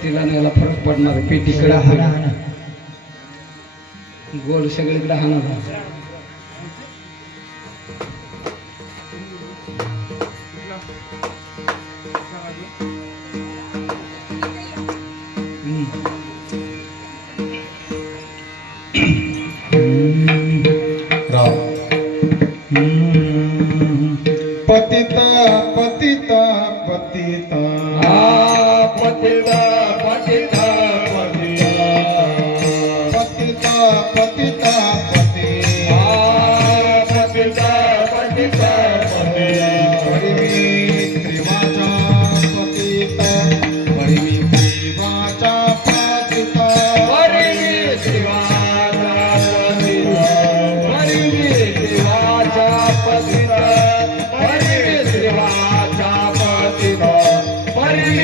पेटीला न्यायला फरक पडणार पेटीकडे गोल सगळीकडे हाना झाला. पतिता पतिता पतिता पतिता पतिता पतिता पतिता पतिता पतिता परिमित्रिवाचा पतिता परिमित्रिवाचा पतिता पतिता पतिता पतिता परिमित्रिवाचा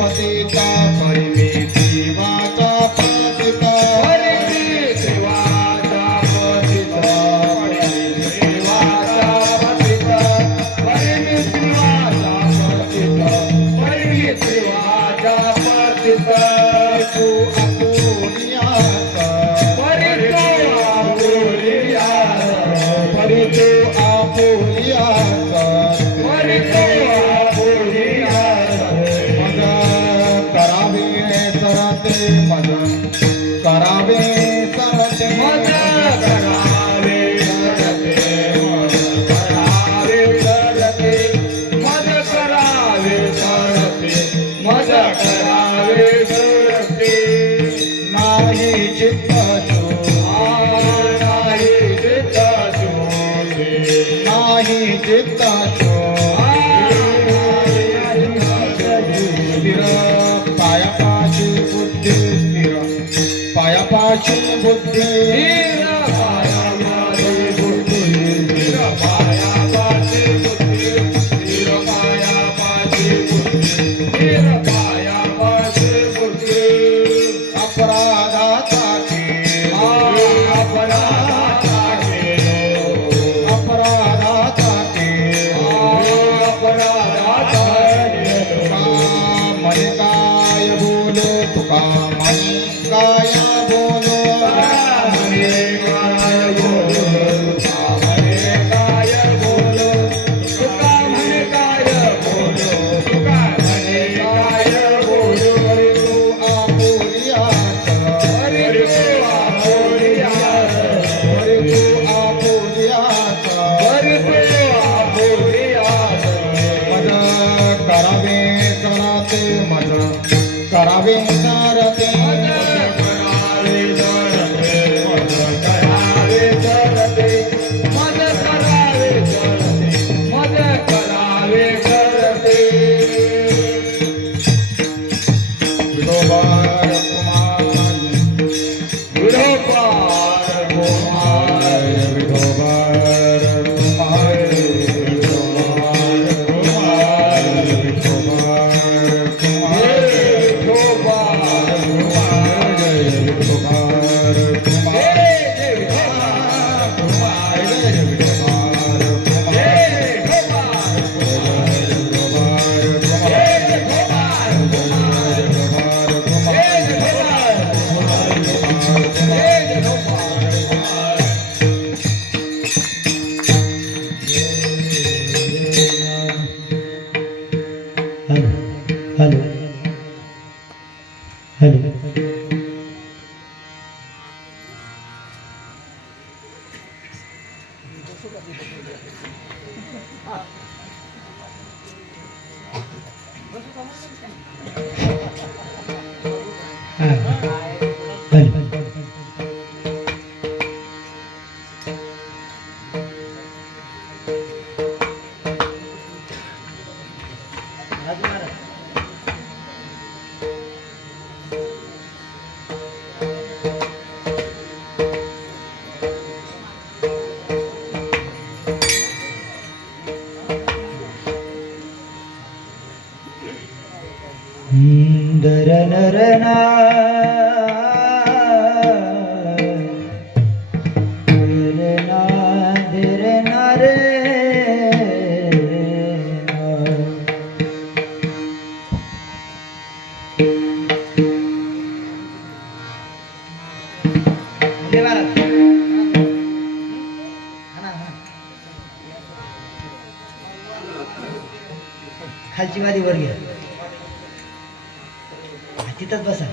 पतिता परिमित्रिवाचा पतिता करावे सरते नाही चित्त नाही चित्त पायापाशी बुद्धी स्थिर पायापाशी बुद्धी अपराधाचा मने काय बोलो तुका मने काय बोलो करावे सारते दर नर ना धीर ना रे खालची वादी वर घ्या तिथंच बसा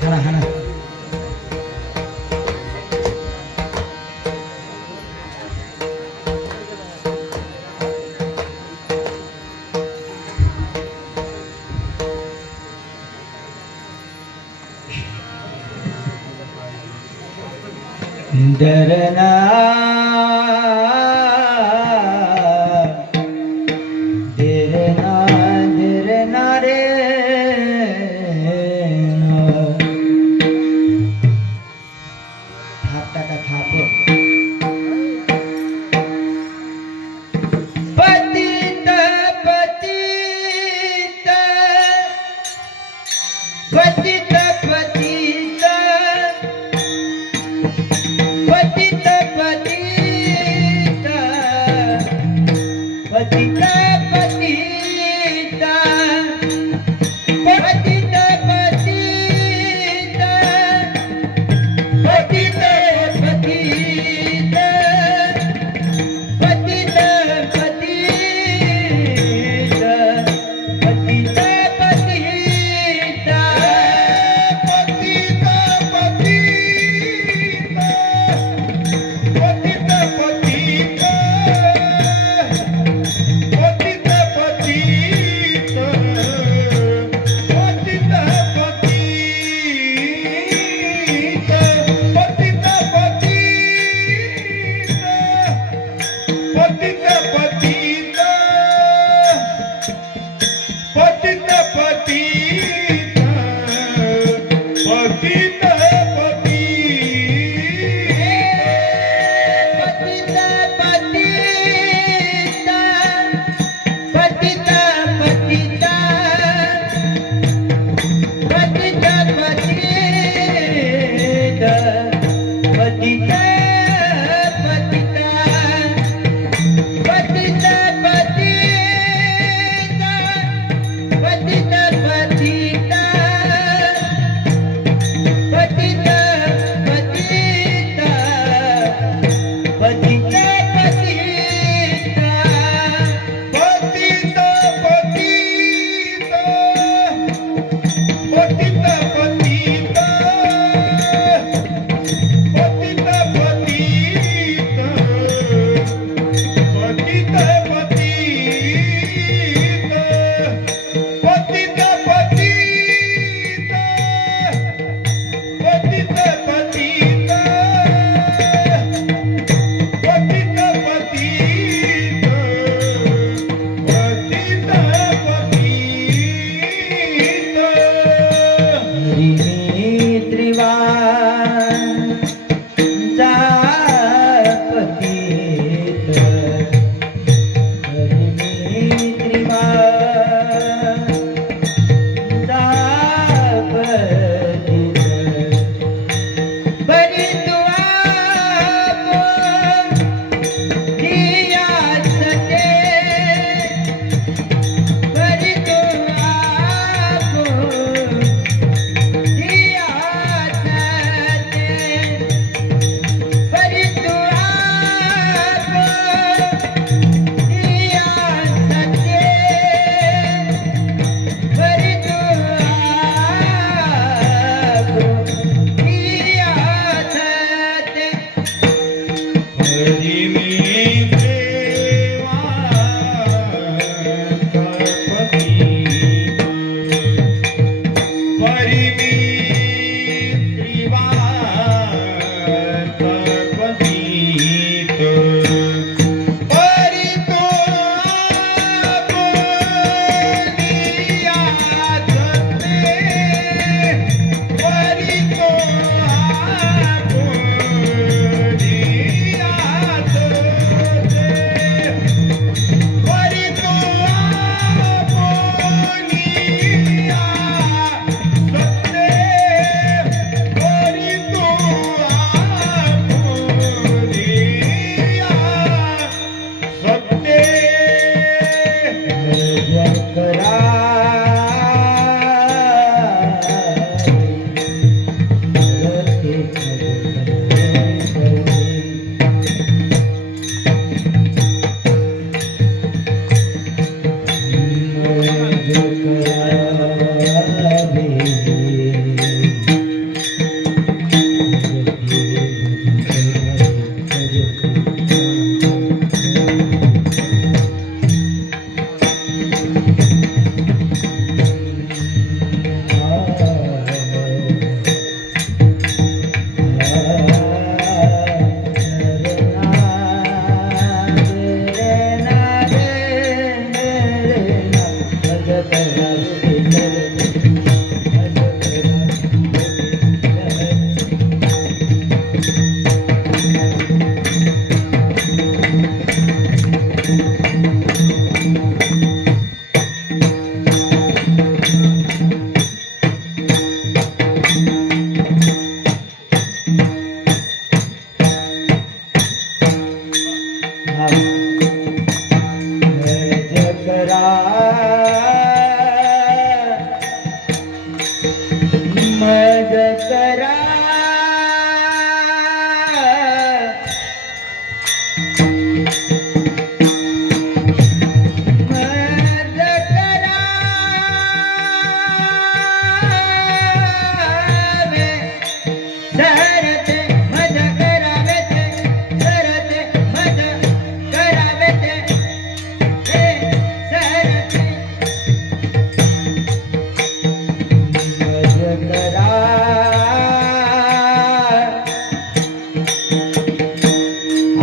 हाना हाना डरना डरना डरना रे थाप टाका थाप पतित पतित पतित पतित पतित पतित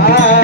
Thank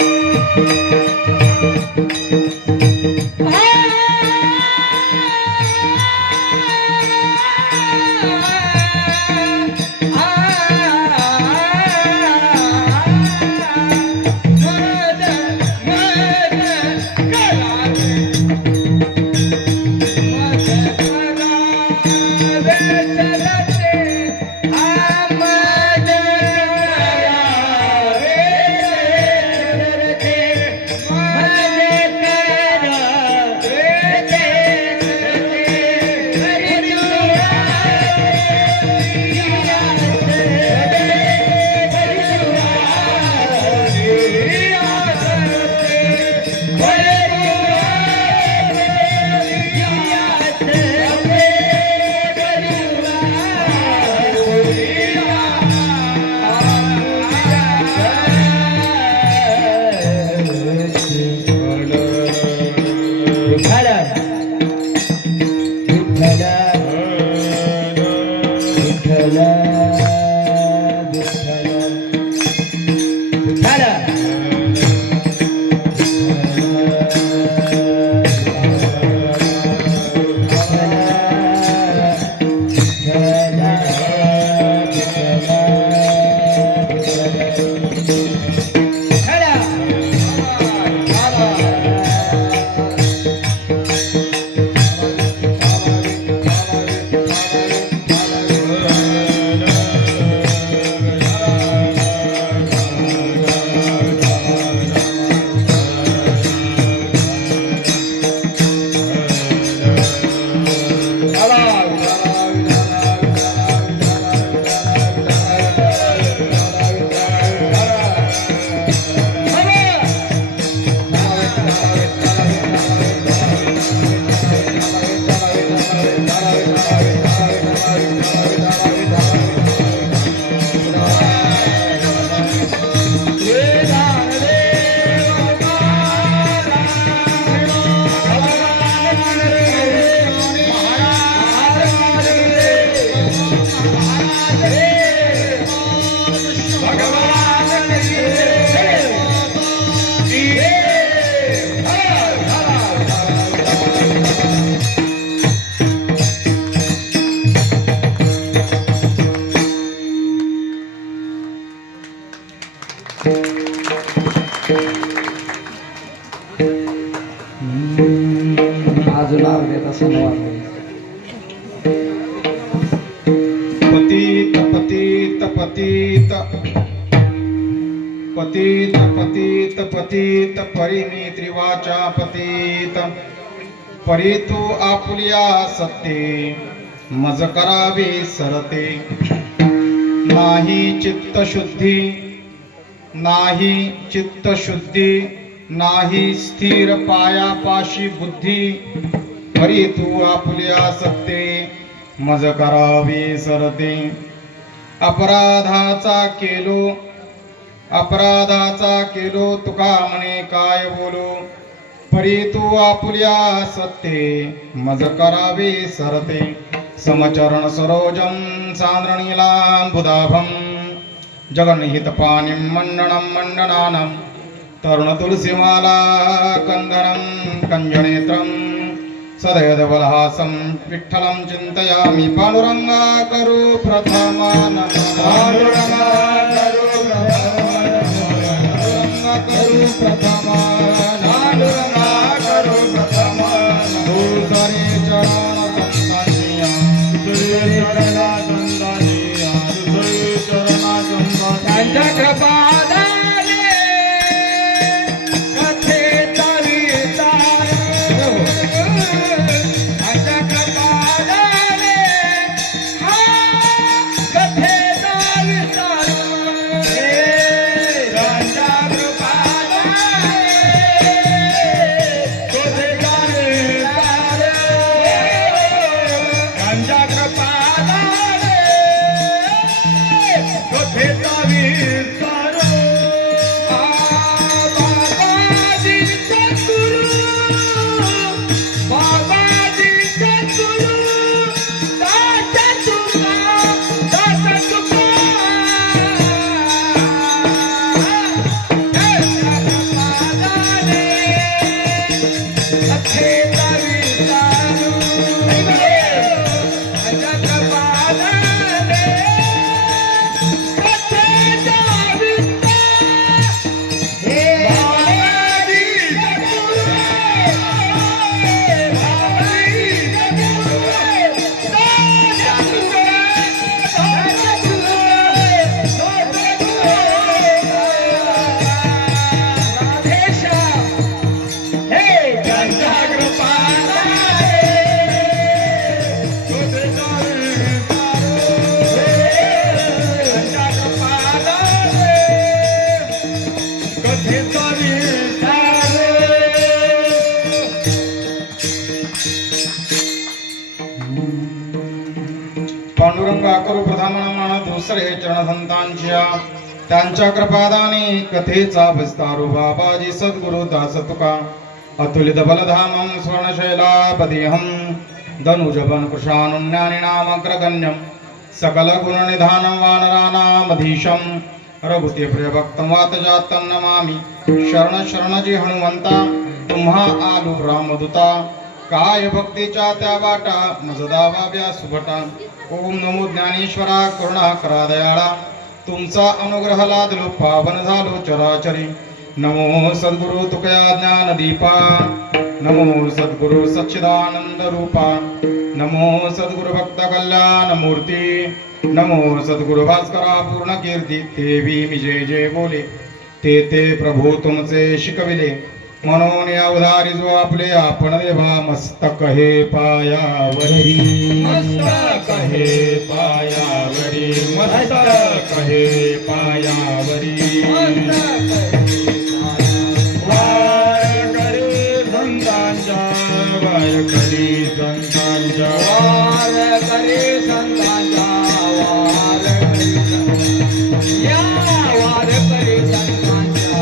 you. येणार देत असं वाटतं. पतित पतित पतित पतित पतित पतित परिणी त्रिवाचा पतित परितू आपुलिया सत्ते मज करावे सरते नाही चित्तशुद्धी नाही चित्तशुद्धी नाही स्थिर पायापाशी बुद्धी परितू आपुलिया सत्ते मज करावे सरते अपराधाचा केलो तुका म्हणे काय बोलो परी तू आपुल्या सत्ते मज करावे सरते समचरण सरोजम सांद्रणीलांबुदाभम जगन्निहित पाणिं मंडनं मंडनानं तरुण तुलसीमाला कंदनं कंजनेत्रं सदयदवलहासं विठ्ठलं चिन्तयामि पांडुरंगा करू प्रथमा पांडुरंगा करू प्रथमा पांडुरंगा करू प्रथमा दुसरे चरण संतानिया दुसरे चरण संतानिया दुसरे चरण संतानिया त्यांच्या कृपादाने कथेचा विस्तार त्यांच्या कृपादाने हा कथेचा विस्तार त्यांच्या कृपादाने कथेचा विस्तार त्यांच्या कृपादाने कथेचा विस्तार बाबाजी सद्गुरु बाबाजी सद्गुरु दाता तुका कथेचा विस्तार त्यांच्या कृपादाने कथेचा विस्तार हे बाबाजी सद्गुरु बाबाजी पांडुरंगा करू प्रथमा दुसरे चरण संतांच्या त्यांच्या कृपादाने कथेचा विस्तारू बाबाजी सद्गुरु दास तुका अतुलित बलधामं स्वर्णशैलापदेहं धनुजबन कृशानुज्ञानि नामग्रगण्यं सकल गुणनिधानं वानरानामधीशं रघुते प्रियभक्तं वातजातं नमामि शरण शरणजी हनुमंता तुम्हा आलू रामदूता काय भक्तीच्या त्या वाटा मजदावा व्यासुभटा ओम नमो ज्ञानेश्वरा करुणा करा दयाळा तुमचा अनुग्रह लादलो पावन झालो चराचरी नमो सद्गुरु तुकया ज्ञान दीपा नमो सद्गुरु सच्चिदानंद रूपा नमो सद्गुरु भक्त कल्याण मूर्ती नमो सद्गुरु भास्करा पूर्ण कीर्ती देवी मी जय जय बोले ते प्रभू तुमचे शिकविले म्हणून या उधारी जो आपले आपण देवा मस्तक हे पायावरी मस्तक हे पायावरी मस्तक हे पायावरी वार करे संतांच्या वार करे संतांच्या वार करे संतांचा वार करे या वार करे संतांचा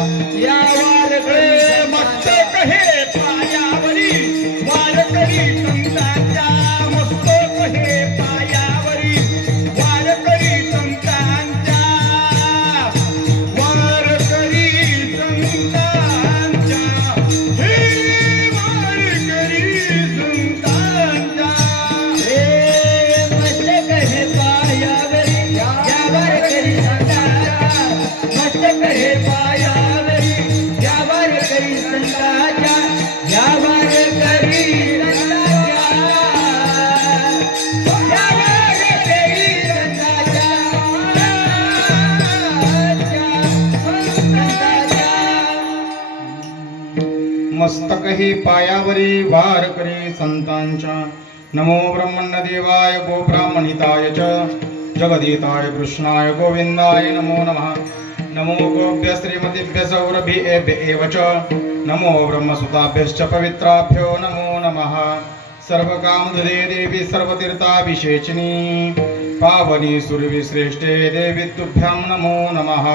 या वार करे मस्तक हे पायावरी वार करी संतांच्या मस्तक हे पायावरी वार करी संतांच्या वार करी संतांच्या हे वार करी संतांच्या हे मस्तक हे पायावरी या वार करी संतांच्या मस्तक हे पायावरी या वार करी संतांच्या या वार करी संतांच्या मस्तक हे पायावरी वार करी संतांच्या नमो ब्रह्मण्य देवाय गो ब्राह्मणिताय च जगदीताय कृष्णाय गोविंदाय नमो नमः नमो गोभ्य श्रीमतीभ्य सौरभीभ्य एव च नमो ब्रह्मसुताभ्यश्च पवित्राभ्यो नमो नमः सर्वकामधुदे देवी सर्वतीर्थाभिषेचिनी पावनी सुरविश्रेष्ठे देवी तुभ्यां नमो नमः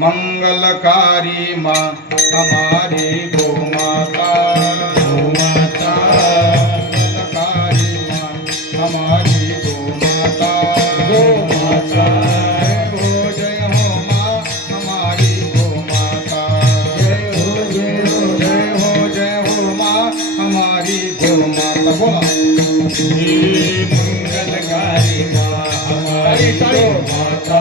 मंगलकारी माँ हमारी गो माता मंगलकारी माँ हमारी गो माता जय हो माँ हमारी गो माता जय हो माँ हमारी गो माता बोला मंगलकारी माँ हमारी गो माता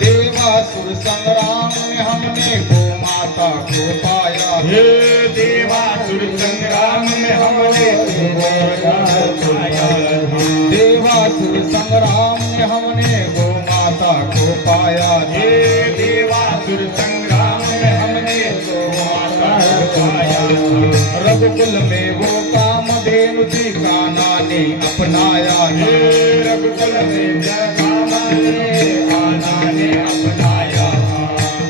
देवासुर संग्राम में हमने गो माता को पाया हे देवासुर संग्राम में हमने गो माता को पाया देवासुर संग्राम में हमने गो माता को पाया हे देवासुर संग्राम में हमने गो माता को पाया रघुकुल में वो कामधेनु जी कान्हा ने अपनाया हे रघुकुल में कान्हा ने अपनाया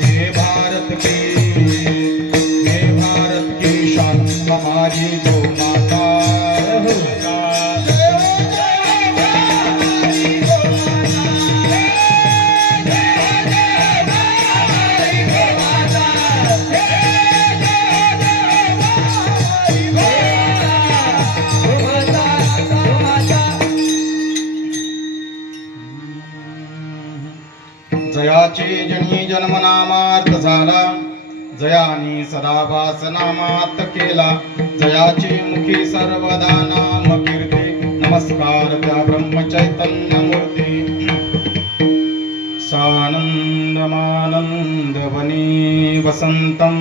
हे भारत की शान हमारी गो माता जयाचे जनी जन्मनामार्थ झाला जयानी सदा वासनामात केला जयाचे मुखी सर्वदा नाम कीर्ती नमस्कार त्या ब्रह्मचैतन्य मूर्ती सानंदमानंदवने वसंतम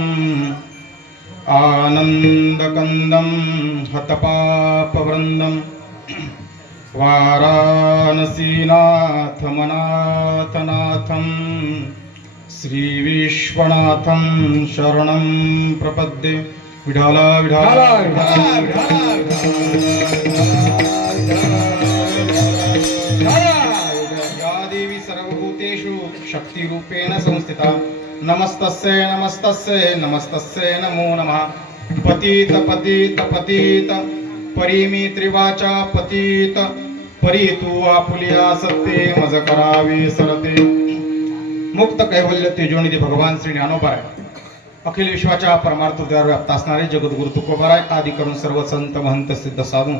आनंदकंदम हतपापवृंदम वाराणसीनाथमनाथनाथं श्रीविश्वनाथं शरणं प्रपद्ये विठाला विठाला या देवी सर्वभूतेषु शक्तिरूपेण संस्थिता नमस्तस्यै नमस्तस्यै नमस्तस्यै नमो नमः पतित पतित पतित परिमी त्रिवाचा पतित परी तू आपुलिया सत्ते मज करावे सरते मुक्त कैवल्य तेजोनिधी भगवान श्री ज्ञानोबाराय अखिल विश्वाच्या परमार्थ उद्यावर व्याप्त असणारे जगद्गुरु तुकोबाराय आदी करून सर्व संत महंत सिद्ध साधू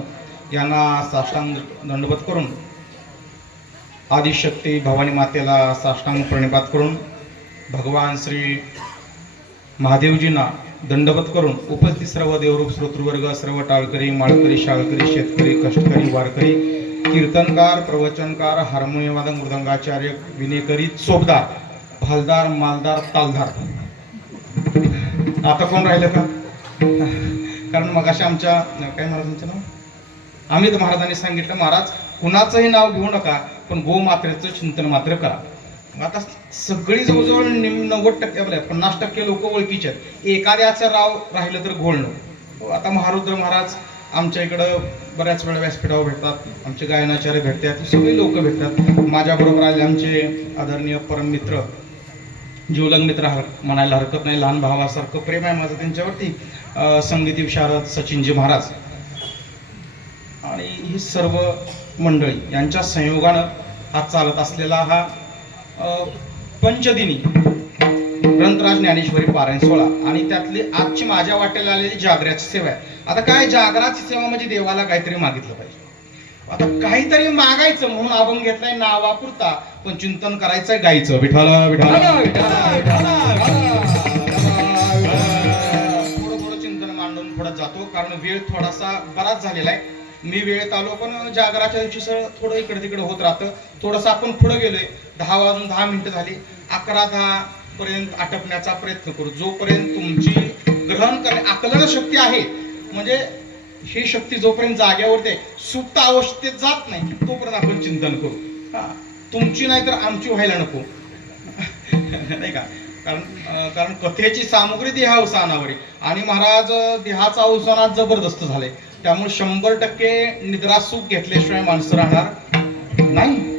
यांना साष्टांग दंडवत करून आदिशक्ती भवानी मातेला साष्टांग प्रणिपात करून भगवान श्री महादेवजींना दंडवत करून उपस्थित सर्व देवरूप श्रोतृवर्ग सर्व टाळकरी माळकरी शाळकरी शेतकरी कष्टकरी वारकरी कीर्तनकार प्रवचनकार हार्मोनियमवादक मृदंगाचार्य विनेकरी चोपदार भालदार मालदार तालदार आता कोण राहिलं का कारण मगाशी आमच्या काय महाराजांचं नाव अमित महाराजांनी सांगितलं महाराज कुणाचंही नाव घेऊ नका पण गोमात्रेचं चिंतन मात्र करा आता सगळी जवळजवळ 90% 50% लोक ओळखीचे आहेत एखाद्याचं नाव राहिलं तर घोळणं आता महारुद्र महाराज आमच्या इकडं बऱ्याच वेळा व्यासपीठावर भेटतात आमचे गायनाचार्य भेटतात सगळी लोक भेटतात माझ्याबरोबर आले आमचे आदरणीय परममित्र जीवलग मित्र म्हणायला हरकत नाही लहान भावासारखं प्रेम आहे माझं त्यांच्यावरती संगीत विशारद सचिनजी महाराज आणि ही सर्व मंडळी यांच्या संयोगानं हा चालत असलेला हा पंचदिनी ग्रंथराज ज्ञानेश्वरी पारायण सोहळा आणि त्यातली आजची माझ्या वाटेला आलेली जागराची सेवा आहे आता काय जागराची सेवा म्हणजे देवाला काहीतरी मागितलं पाहिजे आता काहीतरी मागायचं म्हणून अभंग घेतलाय नावापुरता पण चिंतन करायचंय गायचं विठाला विठाला थोडं चिंतन मांडून पुढे जातो कारण वेळ थोडासा बराच झालेला आहे मी वेळेत आलो पण जागराच्या दिवशी सर थोडं इकडे तिकडे होत राहतं थोडंसं आपण पुढे गेलोय 10 वाजून 10 मिनिटं झाली 11-10 पर्यंत आटपण्याचा प्रयत्न करू. जोपर्यंत तुमची ग्रहण करणे आकलन शक्ती आहे, म्हणजे ही शक्ती जोपर्यंत जाग्यावर सुप्त अवस्थेत जात नाही तोपर्यंत आपण चिंतन करू. तुमची नाही तर आमची व्हायला नको नाही का. कारण कथेची सामुग्री देहावसानावर आहे आणि महाराज देहाचा अवसानात जबरदस्त झाले. त्यामुळे 100% निद्रा सुख घेतल्याशिवाय माणसं राहणार नाही.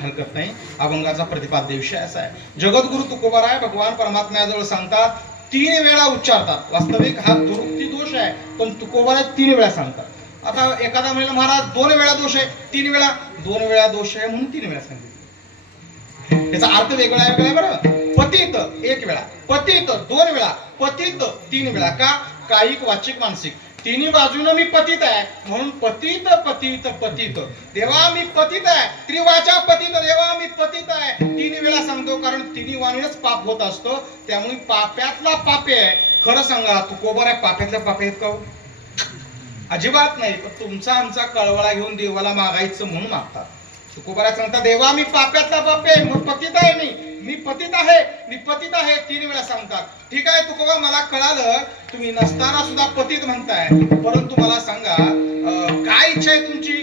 हरकत नाही. अभंगाचा प्रतिपाद्य विषय असा आहे. जगद्गुरु तुकोबाराय भगवान परमात्म्याजवळ सांगतात, 3 वेळा उच्चारतात. वास्तविक हा दुरुक्ती दोष आहे, पण तुकोबाराय 3 वेळा सांगतात. आता एखादा म्हणेल महाराज 2 वेळा दोष आहे, 3 वेळा 2 वेळा दोष आहे म्हणून 3 वेळा सांगितलं. त्याचा अर्थ वेगळा आहे. वेगळा बरं. पतित 1 वेळा, पतित 2 वेळा, पतित 3 वेळा. का? कायिक वाचिक मानसिक तिन्ही बाजूने मी पतित आहे म्हणून पतित पतित पतित. देवा मी पतित आहे, त्रिवाचा पतित. देवा मी पतित आहे 3 वेळा सांगतो, कारण तिन्ही वाणीच पाप होत असतो. त्यामुळे पाप्यातला पापे आहे. खरं सांगा तुकोबाराय पाप्यातल्या पापे आहेत का हो? अजिबात नाही. पण तुमचा आमचा कळवळा घेऊन देवाला मागायचं म्हणून मागतात. तुकोबाराय सांगतात, देवा मी पाप्यातला पापे, मग पतित आहे मी पतित आहे, मी पतित आहे 3 वेळा सांगतात. ठीक आहे तुकोबा, मला कळालं तुम्ही नसताना सुद्धा पतित म्हणताय, परंतु मला सांगा काय इच्छा आहे तुमची?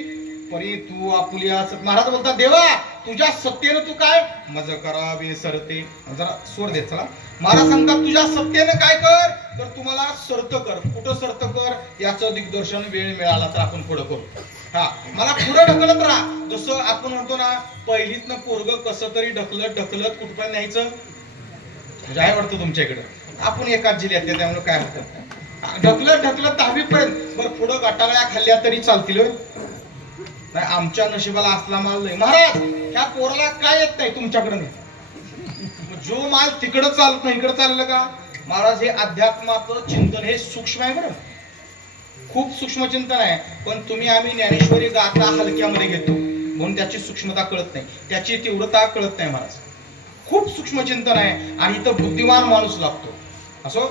परी तू आपुलिया. महाराज बोलतात, देवा तुझ्या सत्तेनं तू काय मज करावे सरते. जरा स्वर देत चला. महाराज सांगतात, तुझ्या सत्तेनं काय कर, तर तुम्हाला सर्त कर. कुठं सर्त कर याचं दिग्दर्शन वेळ मिळाला तर आपण पुढं करू. मला पुढं ढकलत राहा. जसं आपण म्हणतो ना, पहिलीतनं पोरग कसं तरी ढकलत ढकलत कुठपर्यंत न्यायचं जाय वाटतं तुमच्या इकडं. आपण एकाच जिल्ह्यात त्यामुळे काय होतं, ढकलत ढकलत 10वी पर्यंत. बरं पुढं गटागळ्या खाल्ल्या तरी चालतील नाही. आमच्या नशिबाला असला माल नाही. महाराज ह्या पोराला काय येत नाही तुमच्याकडे नाही. जो माल तिकडं चालत नाही इकडं चाललं का? महाराज हे अध्यात्माचं चिंतन हे सूक्ष्म आहे बरं, खूप सूक्ष्म चिंतन आहे. पण तुम्ही आम्ही ज्ञानेश्वरी गाथा हलक्यामध्ये घेतो म्हणून त्याची सूक्ष्मता कळत नाही, त्याची तीव्रता कळत नाही. महाराज खूप सूक्ष्म चिंतन आहे आणि इथं बुद्धिमान माणूस लागतो. असो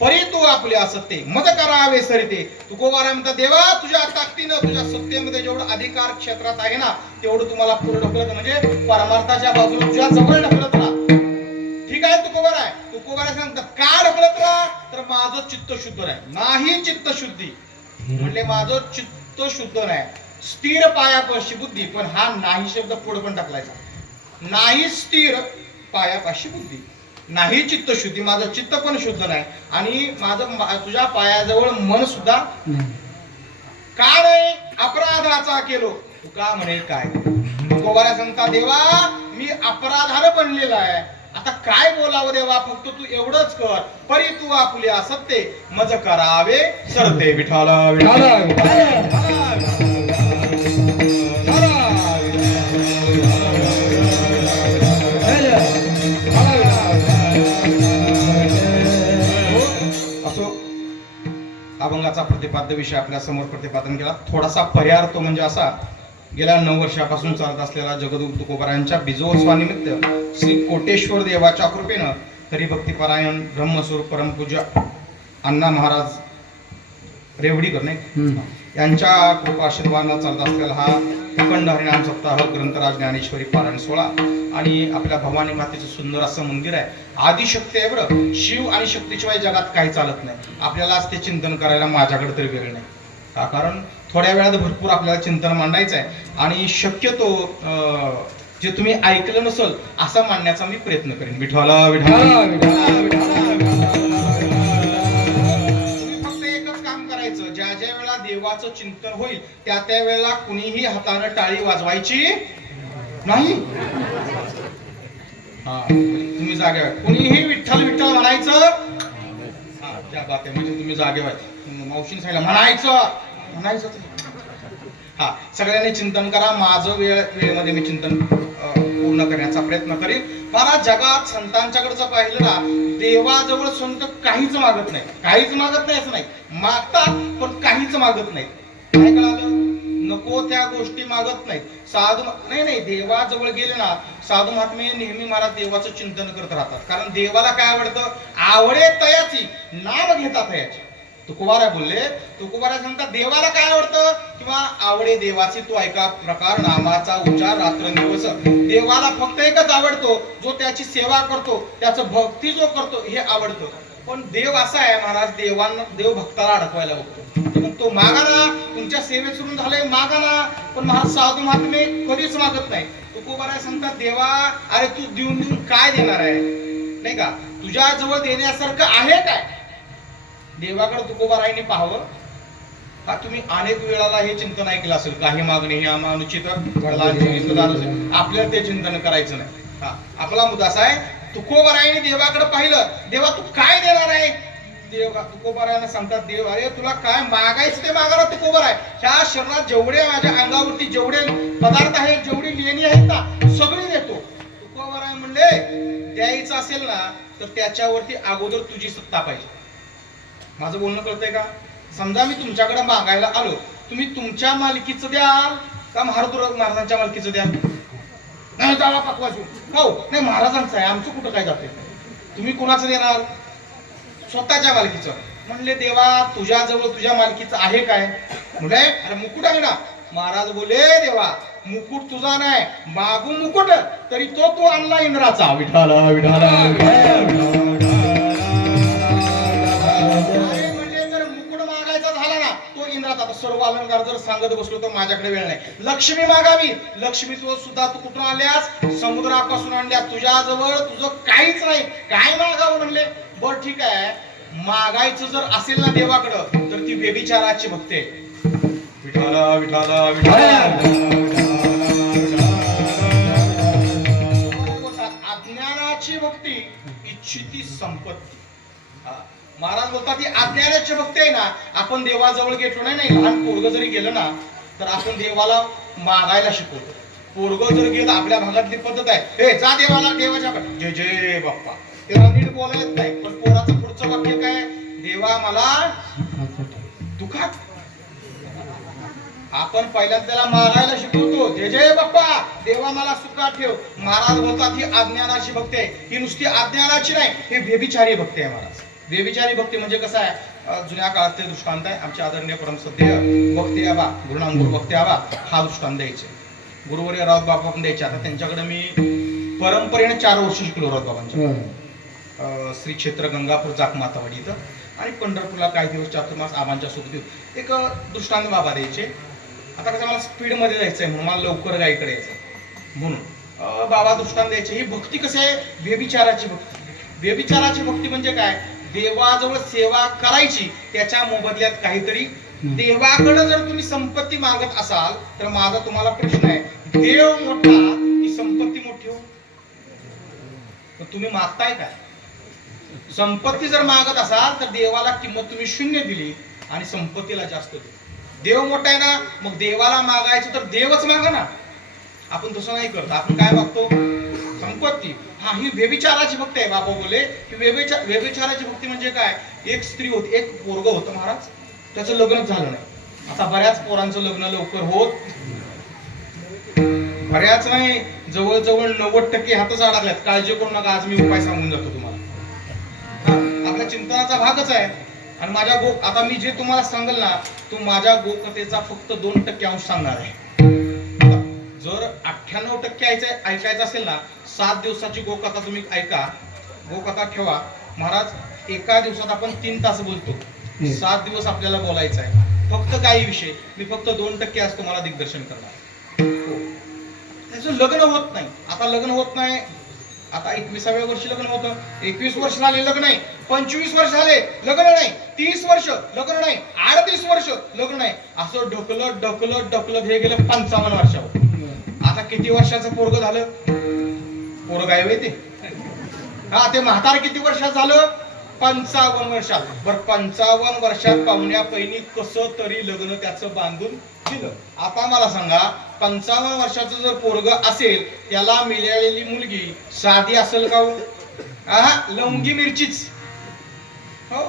परी तू आपले असत्ते मज करावे सरिते. तुकोबाराय म्हणतात, देवा तुझ्या ताकदीनं तुझ्या सत्तेमध्ये जेवढं अधिकार क्षेत्रात आहे ना तेवढं तुम्हाला पुढे ढकलत, म्हणजे परमार्थाच्या बाजूला तुझ्या जवळ ढकलत राहा. ठीक आहे तुकोबाराय. तुकोबाराय सांगतात, का ढकलत राहा, तर माझं चित्त शुद्ध नाही चित्त शुद्धी म्हणजे माझं चित्त शुद्ध नाही. स्थिर पायापाशी बुद्धी, पण हा नाही शब्द पुढे पण टाकलायचा. नाही स्थिर पायापाशी बुद्धी, नाही चित्त शुद्धी. माझं चित्त पण शुद्ध नाही आणि माझं तुझ्या पायाजवळ मन सुद्धा का नाही. अपराधाचा केलो तू का म्हणे काय. तुकोबाराय सांगता, देवा मी अपराधानं बनलेला आहे. आता काय बोलावं देवा, फक्त तू एवढंच कर. परी तू आपली असत्ते मज करावे सरते. विठाला असो. अभंगाचा प्रतिपाद्य विषय आपल्या समोर प्रतिपादन केला. थोडासा पर्याय तो म्हणजे असा, गेल्या 9 वर्षापासून चालत असलेला जगद्गुरु तुकोबारायांच्या बीजोत्सवानिमित्त श्री कोटेश्वर देवाच्या कृपेनं हरिभक्तीपरायण ब्रह्मस्वरूप परमपूज्य अण्णा महाराज रेवडीकर नाही यांच्या कृपा आशीर्वादानं चालत असलेला हा अखंड हरिनाम सप्ताह ग्रंथराज ज्ञानेश्वरी पारायण सोहळा आणि आपल्या भवानी मातेचं सुंदर असं मंदिर आहे. आदिशक्ती आहे बरं. शिव आणि शक्तीशिवाय जगात काही चालत नाही. आपल्यालाच ते चिंतन करायला माझ्याकडे तरी वेळ नाही. का? कारण थोड्या वेळात भरपूर आपल्याला चिंतन मांडायचं आहे आणि शक्यतो जे तुम्ही ऐकलं नसल असं मांडण्याचा मी प्रयत्न करेन. विठ्ठला विठ्ठला तुम्ही फक्त एकच काम करायचं, ज्या ज्या वेळेला देवाचं चिंतन होईल त्या त्या वेळेला कुणीही हातानं टाळी वाजवायची नाही. तुम्ही जागे व्हा. कुणीही विठ्ठल विठ्ठल म्हणायचं ज्या बात आहे म्हणजे तुम्ही जागे व्हा. मावशीने सांगितलं म्हणायचं सगळ्यांनी चिंतन करा. माझं वेळेमध्ये मी चिंतन पूर्ण करण्याचा प्रयत्न करीन. मला जगात संतांच्याकडचं पाहिलं ना, देवाजवळ संत काहीच मागत नाही. काहीच मागत नाही असं नाही, मागतात पण काहीच मागत नाही. काय कळालं? नको त्या गोष्टी मागत नाहीत. साधू नाही देवाजवळ गेले ना, साधू महात्मे नेहमी महाराज देवाचं चिंतन करत राहतात. कारण देवाला काय आवडतं? आवडे तयाची नाम घेतात याची. तुकोबाराय बोलले. तुकोबाराय सांगतात देवाला काय आवडतं किंवा आवडे देवाचे तो ऐका प्रकार नामाचा उच्चार रात्रंदिवस. देवाला फक्त एकच आवडतो, जो त्याची सेवा करतो, त्याचं भक्ती जो करतो हे आवडतं. पण देव असा आहे महाराज, देव भक्ताला अडकवायला बघतो. मग तो मागा ना, तुमच्या सेवेत सुरू झाले मागा ना, पण महाराज साधू महात्मे कधीच मागत नाही. तुकोबाराय सांगतात देवा अरे तू देऊन देऊन काय देणार आहे, नाही का, तुझ्या जवळ देण्यासारखं आहे काय. देवाकडे तुकोबारायांनी पाहावं. हा तुम्ही अनेक वेळाला हे चिंतन ऐकलं असेल, काही मागणे हे अनुचित आपल्याला ते चिंतन करायचं नाही. हा आपला मुद्दा असा आहे, तुकोबारायांनी देवाकडे पाहिलं, देवा तू काय देणार आहे. देवा तुकोबारायांना सांगतात देव अरे तुला काय मागायचं ते मागा ना तुकोबाराय. ह्या शरीरात जेवढे माझ्या अंगावरती जेवढे पदार्थ आहेत, जेवढी लेणी आहेत ना, सगळी देतो. तुकोबाराय म्हणले द्यायचं असेल ना तर त्याच्यावरती अगोदर तुझी सत्ता पाहिजे. माझं बोलणं कळतंय का. समजा मी तुमच्याकडे मागायला आलो, तुम्ही तुमच्या मालकीचं द्याल का महाराजांच्या मालकीचं द्याल. नाही जावा पकवायचो हो नाही महाराजांचं आहे, आमचं कुठं काय जाते. तुम्ही कोणाचं देणार, स्वतःच्या मालकीचं. म्हणले देवा तुझ्या जवळ तुझ्या मालकीचं आहे काय. म्हणले अरे मुकुट आहे ना. महाराज बोले देवा मुकुट तुझा नाही, मागू मुकुट तरी तो आणला इंद्राचा. विठाला विठाला सर्व अलंकार जर सांगत बसलो तर माझ्याकडे वेळ नाही. लक्ष्मी मागावी, लक्ष्मी तू सुद्धा तू कुठून आल्यास, समुद्रापासून आणल्या, तुझ्या जवळ तुझं काहीच नाही, काय मागावं. म्हणले बर ठीक आहे, मागायचं जर असेल ना देवाकडं तर ती व्यभिचाराची भक्ती आहे. विठाला विठाला विठाला अज्ञानाची भक्ती, इच्छिती संपत्ती. महाराज बोलतात ती अज्ञानाची भक्ती आहे ना. आपण देवाजवळ गेलो नाही, लहान पोरग जरी गेलं ना तर आपण देवाला मागायला शिकवतो. पोरग जर गेलं, आपल्या भागातली पद्धत आहे, हे जा देवाला, देवाच्या जय जय बाप्पा. त्याला नीट बोलायला येत नाही, पण पोराचं पुढचं वाक्य काय, देवा मला दुखात. आपण पहिल्यांदा त्याला मागायला शिकवतो, जय जय बाप्पा, देवा मला सुखात ठेव. महाराज बोलतात ही अज्ञानाची भक्ती आहे. ही नुसती अज्ञानाची नाही, ही व्यभिचारी भक्ती आहे. महाराज व्यभिचारी भक्ती म्हणजे कसं आहे, जुन्या काळातले दृष्टांत आहे. आमचे आदरणीय परमसद्य भक्ती आबा गुरुनाम गुरु भक्ती आबा हा दृष्टांत द्यायचे. गुरुवर्य राऊत बाबा पण द्यायचे. आता त्यांच्याकडे मी परंपरेने 4 वर्ष शिकलो राऊत बाबांच्या. श्री क्षेत्र गंगापूर जाकमातावाडी इथं आणि पंढरपूरला काही दिवस चातुर्मास आबांच्या सोबत एक दृष्टांत बाबा द्यायचे. आता कसं मला स्पीडमध्ये जायचंय म्हणून, मला लवकर गाईकडे यायचं म्हणून बाबा दृष्टांत द्यायचे. ही भक्ती कशी आहे, व्यभिचाराची भक्ती. व्यभिचाराची भक्ती म्हणजे काय, देवाजवळ सेवा करायची, त्याच्या मोबदल्यात काहीतरी. देवाकडे जर तुम्ही संपत्ती मागत असाल तर माझा तुम्हाला प्रश्न आहे, देव मोठा की संपत्ती मोठी हो. तुम्ही मागताय काय. संपत्ती जर मागत असाल तर देवाला किंमत तुम्ही 0 दिली आणि संपत्तीला जास्त दिली. देव मोठा आहे ना, मग देवाला मागायचं तर देवच मागा ना. आपण तसं नाही करत, आपण काय मागतो, संपत्ती. हा ही व्यभिचाराची भक्ती आहे. बाबा बोले की व्यभिचाराची भक्ती म्हणजे काय, एक स्त्री होती, एक पोरग होतं महाराज, त्याचं लग्नच झालं नाही. आता बऱ्याच पोरांचं लग्न लवकर होत, बऱ्याच नाही, जवळजवळ 90% हातच अडकल्यात. काळजी करू नका, आज मी उपाय सांगून जातो तुम्हाला. आपल्या चिंतनाचा भागच आहे. आणि माझ्या आता मी जे तुम्हाला सांगेल ना, तो माझ्या गोकथेचा फक्त 2% अंश सांगणार आहे. जर 98% ऐकायचं असेल ना, 7 दिवसाची गोकथा तुम्ही ऐका, गोकथा ठेवा. महाराज एका दिवसात आपण 3 तास बोलतो, 7 दिवस आपल्याला बोलायचं आहे. फक्त काही विषय मी फक्त 2% आज तुम्हाला दिग्दर्शन करणार. त्याचं लग्न होत नाही. आता लग्न होत नाही, आता 21व्या वर्षी लग्न होतं, 21 वर्ष झाले लग्न नाही, 25 वर्ष झाले लग्न नाही, 30 वर्ष लग्न नाही, 38 वर्ष लग्न नाही, असं ढकलत ढकलत ढकलत हे गेलं 55 वर्षावर. आता किती वर्षाचं पोरग झालं, पोरग आहे ते. हा ते म्हातार किती वर्षात झालं, 55 वर्षात. बरं 55 वर्षात पाहुण्या पैनी कसं तरी लग्न त्याचं बांधून दिलं. आता मला सांगा, 55 वर्षाचं जर पोरग असेल, त्याला मिळालेली मुलगी साधी असेल का हो? लवंगी मिरचीच हो.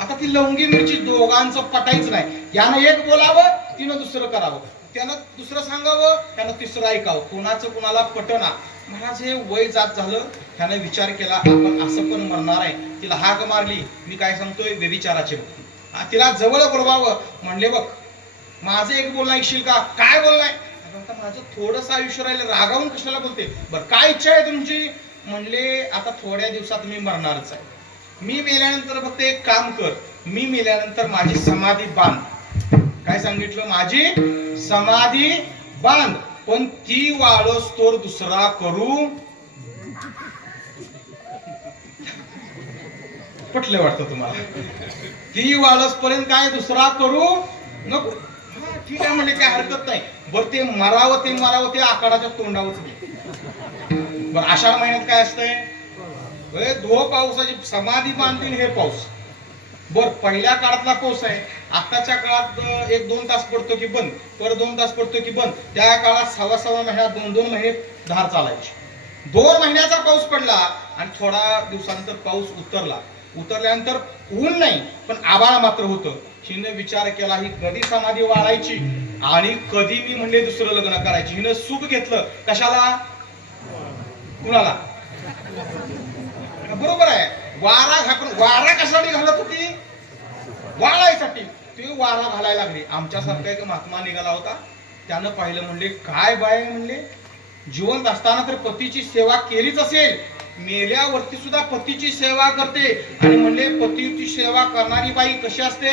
आता ती लवंगी मिरची दोघांचं पटायचं नाही. यानं एक बोलावं, तिनं दुसरं करावं, त्यानं दुसरं सांगावं, त्यानं तिसरं ऐकावं, कोणाचं कोणाला पटना. महाराज हे वय जात झालं, त्यानं विचार केला आपण असं पण मरणार आहे. तिला हाक मारली. मी काय सांगतोय, व्यभिचाराची भक्ती. तिला जवळ बोलवावं. म्हणले बघ माझं एक बोलणं ऐकशील का? काय बोललाय? आता माझं थोडंसं आयुष्य राहिलं, रागावून कशाला बोलते? बरं काय इच्छा आहे तुमची? म्हणले आता थोड्या दिवसात मी मरणारच आहे. मी मेल्यानंतर फक्त एक काम कर, मी मेल्यानंतर माझी समाधी बांध. काय सांगितलं? माझी समाधी बांध, पण ती वाळस तोर दुसरा करू. पटले वाटतं तुम्हाला? ती वाळस पर्यंत काय दुसरा करू नको. ठीक आहे म्हणले, काय हरकत नाही. बरं ते मरावं ते आकाडाच्या तोंडावरच नाही. बरं आषाढ महिन्यात काय असतंय? धो पावसाची समाधी बांधतील हे पाऊस. बर पहिल्या काळातला पाऊस आहे. आताच्या काळात 1-2 तास पडतो की बंद, परत 2 तास पडतो की बंद. त्या काळात 6-6 महिन्यात 2-2 महिने धार चालायची. 2 महिन्याचा पाऊस पडला आणि थोडा दिवसानंतर पाऊस उतरल्यानंतर ऊन नाही पण आभाळ मात्र होतं. हिनं विचार केला ही कधी समाधी वाळायची आणि कधी मी म्हणले दुसरं लग्न करायची. हिनं सुख घेतलं कशाला? कुणाला? बरोबर आहे. वारा कशासाठी घालत होती? वाळायसाठी. ती वारा घालायला लागली. आमच्यासारखा एक महात्मा निघाला होता, त्यानं पाहिलं, म्हणले काय बाय, म्हणले जिवंत असताना तर पतीची सेवा केलीच असेल, मेल्यावरती सुद्धा पतीची सेवा करते. आणि म्हणले पतीची सेवा करणारी बाई कशी असते?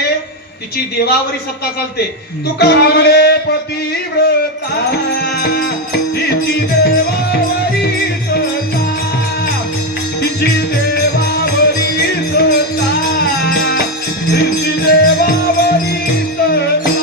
तिची देवावरी सत्ता चालते. तू का म्हणले पतिव्रता तिची देवावरी सत्ता, तिची देवावरी सत्ता, तिची देवावरी सत्ता.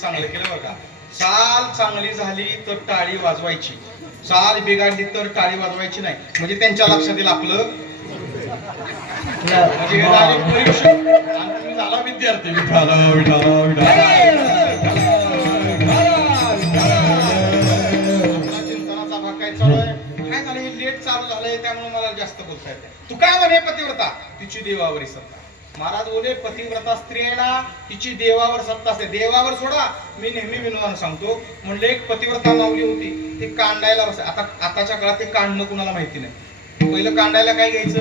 चांगलं केलं बघा. चाल चांगली झाली तर टाळी वाजवायची, चाल बिघडली तर टाळी वाजवायची नाही. म्हणजे त्यांच्या लक्षात येईल आपलं म्हणजे परीक्षा आणि तुम्ही झाला विद्यार्थी. चिंतनाचा भाग काय चालू आहे? काय झालं? हे लेट चालू झालंय त्यामुळे मला जास्त बोलता येते. तू काय म्हणे? पतिव्रता तिची देवावरी सत्ता. महाराज बोले पतिव्रता स्त्री आहे ना, तिची देवावर सत्ता असते. देवावर सोडा, मी नेहमी विनोदानं सांगतो. म्हणले एक पतिव्रता माऊली होती, ते कांडायला बस. आताच्या काळात ते कांडणं कुणाला माहिती नाही. पहिलं कांडायला काय घ्यायचं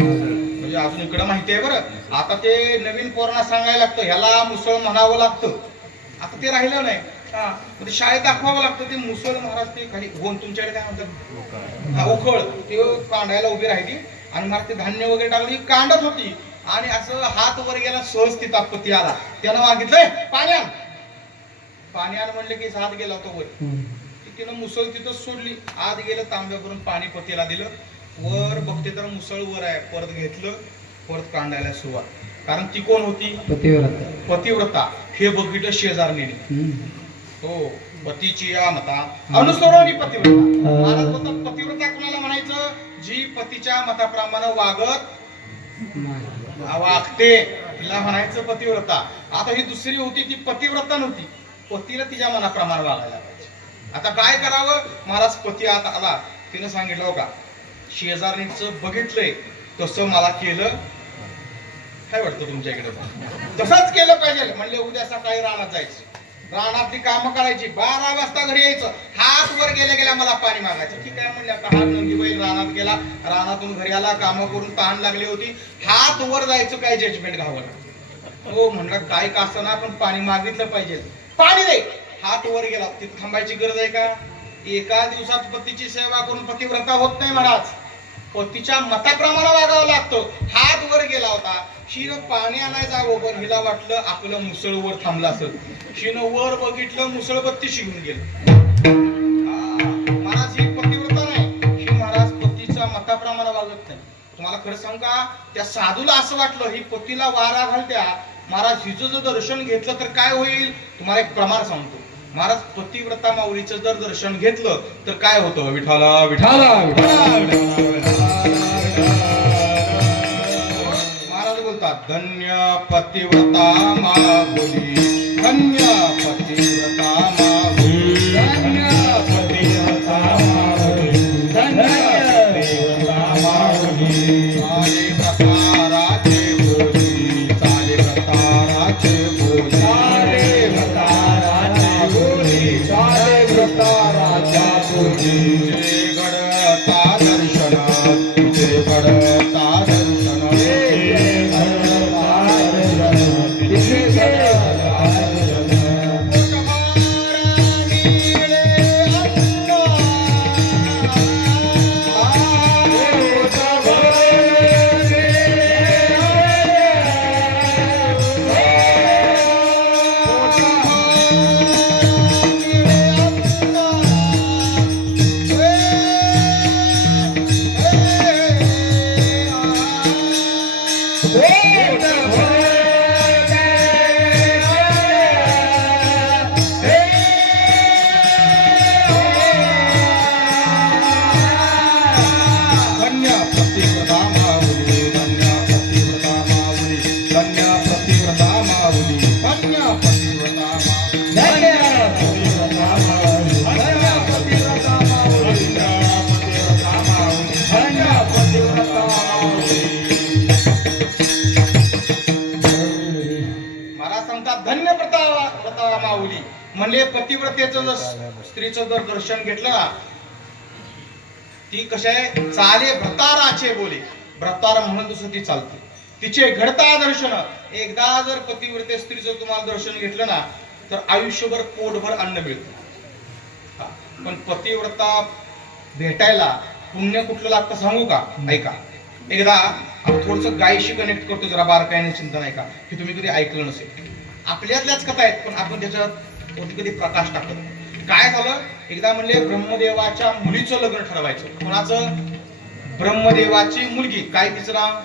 म्हणजे अजून इकडं माहिती आहे बरं. आता ते नवीन पोरांना सांगायला लागतं, ह्याला मुसळ म्हणावं लागतं. आता ते राहिलं नाही. म्हणजे शाळेत दाखवावं लागतं ते मुसळ. महाराज ते खाली होऊन तुमच्याकडे काय म्हणतात? उखळ. ते कांडायला उभी राहिली आणि मला ते धान्य वगैरे टाकली, कांडत होती. आणि असं हात वर गेला, सहज तिथं पती आला. त्यानं मागितलंय पाणी आण. पाणी आण म्हणलं की हात गेला होता वर. तिनं मुसळ तिथं सोडली, आत गेलं, तांब्या भरून पाणी पतीला दिलं. वर बघते तर मुसळ वर आहे. परत घेतलं, परत कांडायला सुरुवात. कारण ती कोण होती? पतिव्रता. हे बघितलं शेजारणीने. हो, पतीची या मता अनुसरणी पतिव्रता. महाराज बोलतात पतिव्रता कुणाला म्हणायचं? जी पतीच्या मताप्रमाणे वागते तिला म्हणायचं पतिव्रता. आता ही दुसरी होती, ती पतिव्रता नव्हती. पतीला तिच्या मनाप्रमाणे वागायला पाहिजे. आता काय करावं? महाराज पती आता आला, तिनं सांगितलं हो का शेजारणीचं बघितलंय तसं मला केलं. काय वाटतं तुमच्या इकडे? तसंच केलं पाहिजे. म्हणले उद्या सकाळी रानात जायचं, रानातली कामं करायची, 12 वाजता घरी यायचं, हात वर गेल्या मला पाणी मागायचं. ठीक आहे म्हणले. आता हा नंदी बैल रानात गेला, रानातून घरी आला, कामं करून तहान लागली होती, हात वर जायचं काय जजमेंट घावलं. हो म्हणलं काय का असं पण पाणी मागितलं पाहिजे, पाणी दे. हात वर गेला, तिथे थांबायची गरज आहे का? एका दिवसात पतीची सेवा करून पतिव्रता होत नाही महाराज. पतीच्या मताप्रमाणे वागावं लागतं. हात वर गेला होता, शिन पाणी आणायला जावं, हिला वाटलं आपलं मुसळ वर थांबलं असेल. शिन वर बघितलं, मुसळ बत्ती शिकून गेलं. महाराज ही पती तुम्हाला खरं सांगू का, त्या साधूला असं वाटलं ही पतीला वारा घालत्या, महाराज हिचं जर दर्शन घेतलं तर काय होईल. तुम्हाला एक प्रमाण सांगतो. महाराज पतिव्रता माऊलीचं जर दर्शन घेतलं तर काय होतं. विठाला विठाला महाराज बोलतात, धन्य पतिव्रता माऊली, धन्य पतिव्रता माऊली, धन्य पतिव्रता माऊली, धन्य पतिव्रता माऊली. चाले प्रकाराचे बोली, चाले प्रकाराचे बोली, सारे व्रताराच्या बोली, सारे व्रताराच्या बोली. तुझे घडता दर्शन, तुझे घडता दर्शन, धन्य पतिव्रता माऊली, धन्य पतिव्रता माऊली, धन्य पतिव्रता माऊली, धन्य पतिव्रता माऊली. धन्य पतिव्रता माऊली, धन्य पतिव्रता माऊली, धन्य पतिव्रता माऊली. महाराज सांगतात धन्य व्रता माऊली म्हणले पतिव्रतेचं जर स्त्रीचं जर दर्शन घेतलं ना, ती कशा आहे, चाले भ्रताराचे बोले, भ्रतार म्हणून दुसरं ती चालते, तिचे घडता दर्शन. एकदा जर पतिव्रते स्त्रीचं तुम्हाला दर्शन घेतलं ना तर आयुष्यभर पोटभर अन्न मिळतं. हा. पण पतिव्रता भेटायला पुण्य कुठलं लागतं सांगू का. ऐका, एकदा आपण थोडस गायीशी कनेक्ट करतो जरा बारकाईने, चिंता नाही का, की तुम्ही कधी ऐकलं नसेल. आपल्यातल्याच कथा आहेत पण आपण त्याच्यात कधी कधी प्रकाश टाकत नाही. काय झालं, एकदा म्हणले ब्रह्मदेवाच्या मुलीचं लग्न ठरवायचं. कोणाचं. ब्रह्मदेवाची मुलगी. काय तिचं नाव.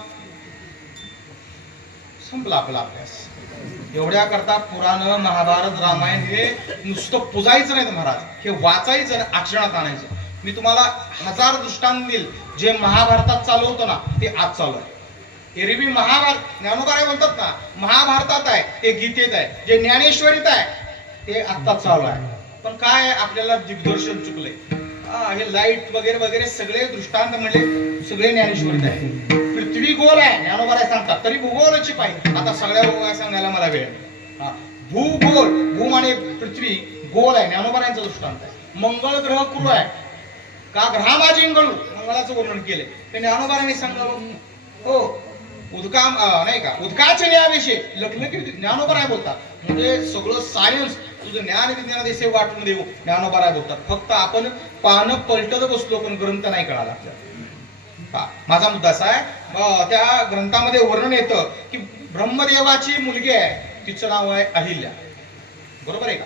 संपला आपला अभ्यास. एवढ्या करता पुराण महाभारत रामायण हे नुसतं पुजायचं नाही महाराज, हे वाचायचं आणि आचरणात आणायचं. मी तुम्हाला 1000 दृष्टांत देईल. जे महाभारतात चालू होतं ना ते आज चालू आहे. एरवी महाभारत ज्ञानोबा बोलतात ना, महाभारतात आहे ते गीतेत आहे, जे ज्ञानेश्वरीत आहे ते आत्ताच चालू आहे. पण काय आपल्याला दिग्दर्शन चुकलंय. हे लाईट वगैरे वगैरे सगळे दृष्टांत म्हणजे सगळे ज्ञानेश्वरीत आहे. पृथ्वी गोल आहे ज्ञानोबा सांगतात, तरी भूगोलाची पाहिजे. आता सगळ्या गोळ्या सांगायला मला वेळ. भूगोल, भू माने पृथ्वी, गोल आहे ज्ञानोबारांचा दृष्टांत आहे. मंगळ ग्रह कुरु आहे का, ग्रहामाजी इंगळू मंगळाचं वर्णन केले ते ज्ञानोबारांनी सांगावं. हो, उदका नाही का, उदकाचे न्यायाविषयी लखनकी ज्ञानोबराय बोलतात. म्हणजे सगळं सायन्स तुझं ज्ञान विज्ञानाविषयी वाटून देऊ ज्ञानोबराय बोलतात. फक्त आपण पानं पलटत बसलो पण ग्रंथ नाही कळाला आपल्याला. माझा मुद्दा असा आहे, त्या ग्रंथामध्ये वर्णन येतं की ब्रह्मदेवाची मुलगी आहे, तिचं नाव आहे अहिल्या. बरोबर आहे का.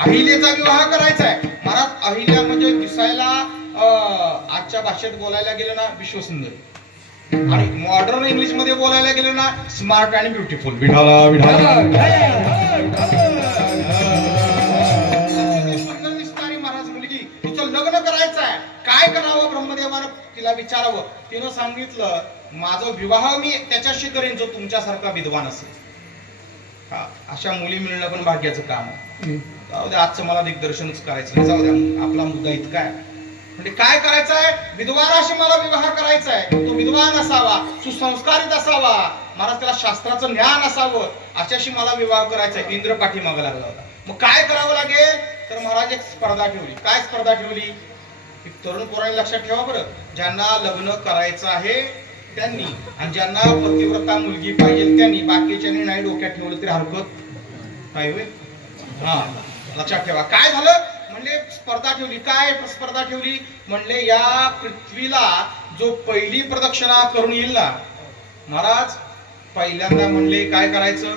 अहिल्याचा विवाह करायचा आहे. महाराज अहिल्या म्हणजे दिसायला आजच्या भाषेत बोलायला गेलं ना विश्वसुंदर, आणि मॉडर्न इंग्लिश मध्ये बोलायला गेलं ना स्मार्ट आणि ब्युटिफुल. विठाला विठाला सुंदर दिसणारी महाराज मुलगी, तिचं लग्न करायचं आहे. काय करावं ब्रह्मदेवानं तिला विचारावं. तिनं सांगितलं माझा विवाह मी त्याच्याशी करेन जो तुमच्यासारखा विद्वान असेल. अशा मुली मिळणं पण भाग्याचं काम आहे. जाऊ द्या, आजचं मला दिग्दर्शनच करायचं नाही. जाऊ द्या, आपला मुद्दा इतका आहे. म्हणजे काय करायचं आहे, विद्वानाशी मला विवाह करायचा आहे. तो विद्वान असावा, सुसंस्कारित असावा, महाराज त्याला शास्त्राचं ज्ञान असावं, अशाशी मला विवाह करायचा आहे. इंद्र पाठीमागे लागला होता. मग काय करावं लागेल तर महाराज एक स्पर्धा ठेवली. काय स्पर्धा ठेवली. तरुण पोरांनी लक्षात ठेवा बरं, ज्यांना लग्न करायचं आहे त्यांनी, आणि ज्यांना पतिव्रता मुलगी पाहिजे त्यांनी, बाकीच्यांनी नाही डोक्यात ठेवलं तरी हरकत काय होईल. हा, लक्षात ठेवा. काय झालं म्हणले स्पर्धा ठेवली. काय स्पर्धा ठेवली म्हणले, या पृथ्वीला जो पहिली प्रदक्षिणा करून येईल ना महाराज, पहिल्यांदा म्हणले काय करायचं,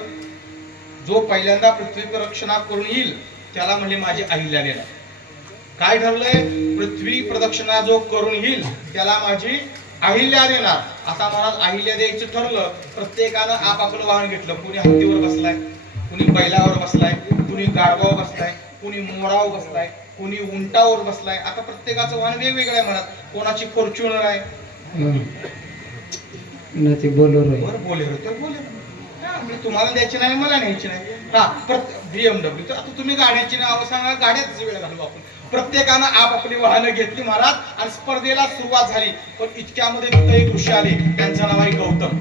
जो पहिल्यांदा पृथ्वी प्रदक्षिणा करून येईल त्याला म्हणले माझी अहिल्या देणार. काय ठरलंय, पृथ्वी प्रदक्षिणा जो करून येईल त्याला माझी अहिल्या देणार. आता महाराज अहिल्या द्यायचं ठरलं, प्रत्येकानं आपापलं वाहन घेतलं. कुणी हत्तीवर बसलाय, कुणी बैलावर बसलाय, कुणी गाढवावर बसलाय, कुणी मोरावर बसलाय, कुणी उंटावर बसलाय. आता प्रत्येकाचं वाहन वेगवेगळं आहे महाराज. कोणाची फॉर्च्युनर आहे, ते बोलवर वर बोलेरो तर बोलेरो. म्हणजे तुम्हाला द्यायची नाही, मला न्यायची नाही. हा BMW. तर आता तुम्ही गाड्याची नावं सांगा, गाड्याच वेळ घालू आपण. प्रत्येकानं आपापली वाहनं घेतली महाराज आणि स्पर्धेला सुरुवात झाली. पण इतक्यामध्ये तिथं एक ऋषी आले, त्यांचं नाव आहे गौतम.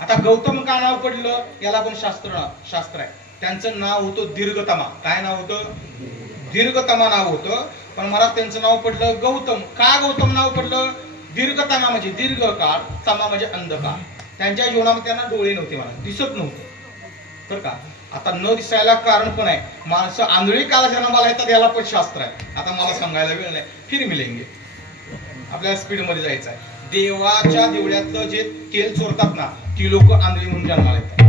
आता गौतम का नाव पडलं, याला पण शास्त्र आहे. त्यांचं नाव होतं दीर्घतमा. काय नाव होतं? दीर्घतमा नाव होतं. पण महाराज त्यांचं नाव पडलं गौतम. का गौतम नाव पडलं? दीर्घतमा म्हणजे दीर्घ काळ, तमा म्हणजे अंधकार. त्यांच्या जीवनामध्ये त्यांना डोळे नव्हते, मला दिसत नव्हते तर का. आता न दिसायला कारण पण आहे. माणसं आंधळी काला जन्माला येतात, याला पण शास्त्र आहे. आता मला सांगायला वेळ नाही, फिर मिलेंगे. आपल्याला स्पीड मध्ये जायचं आहे. देवाच्या देवळ्यातलं जे तेल चोरतात ना, ती लोक आंधळी म्हणून जन्माला येतात.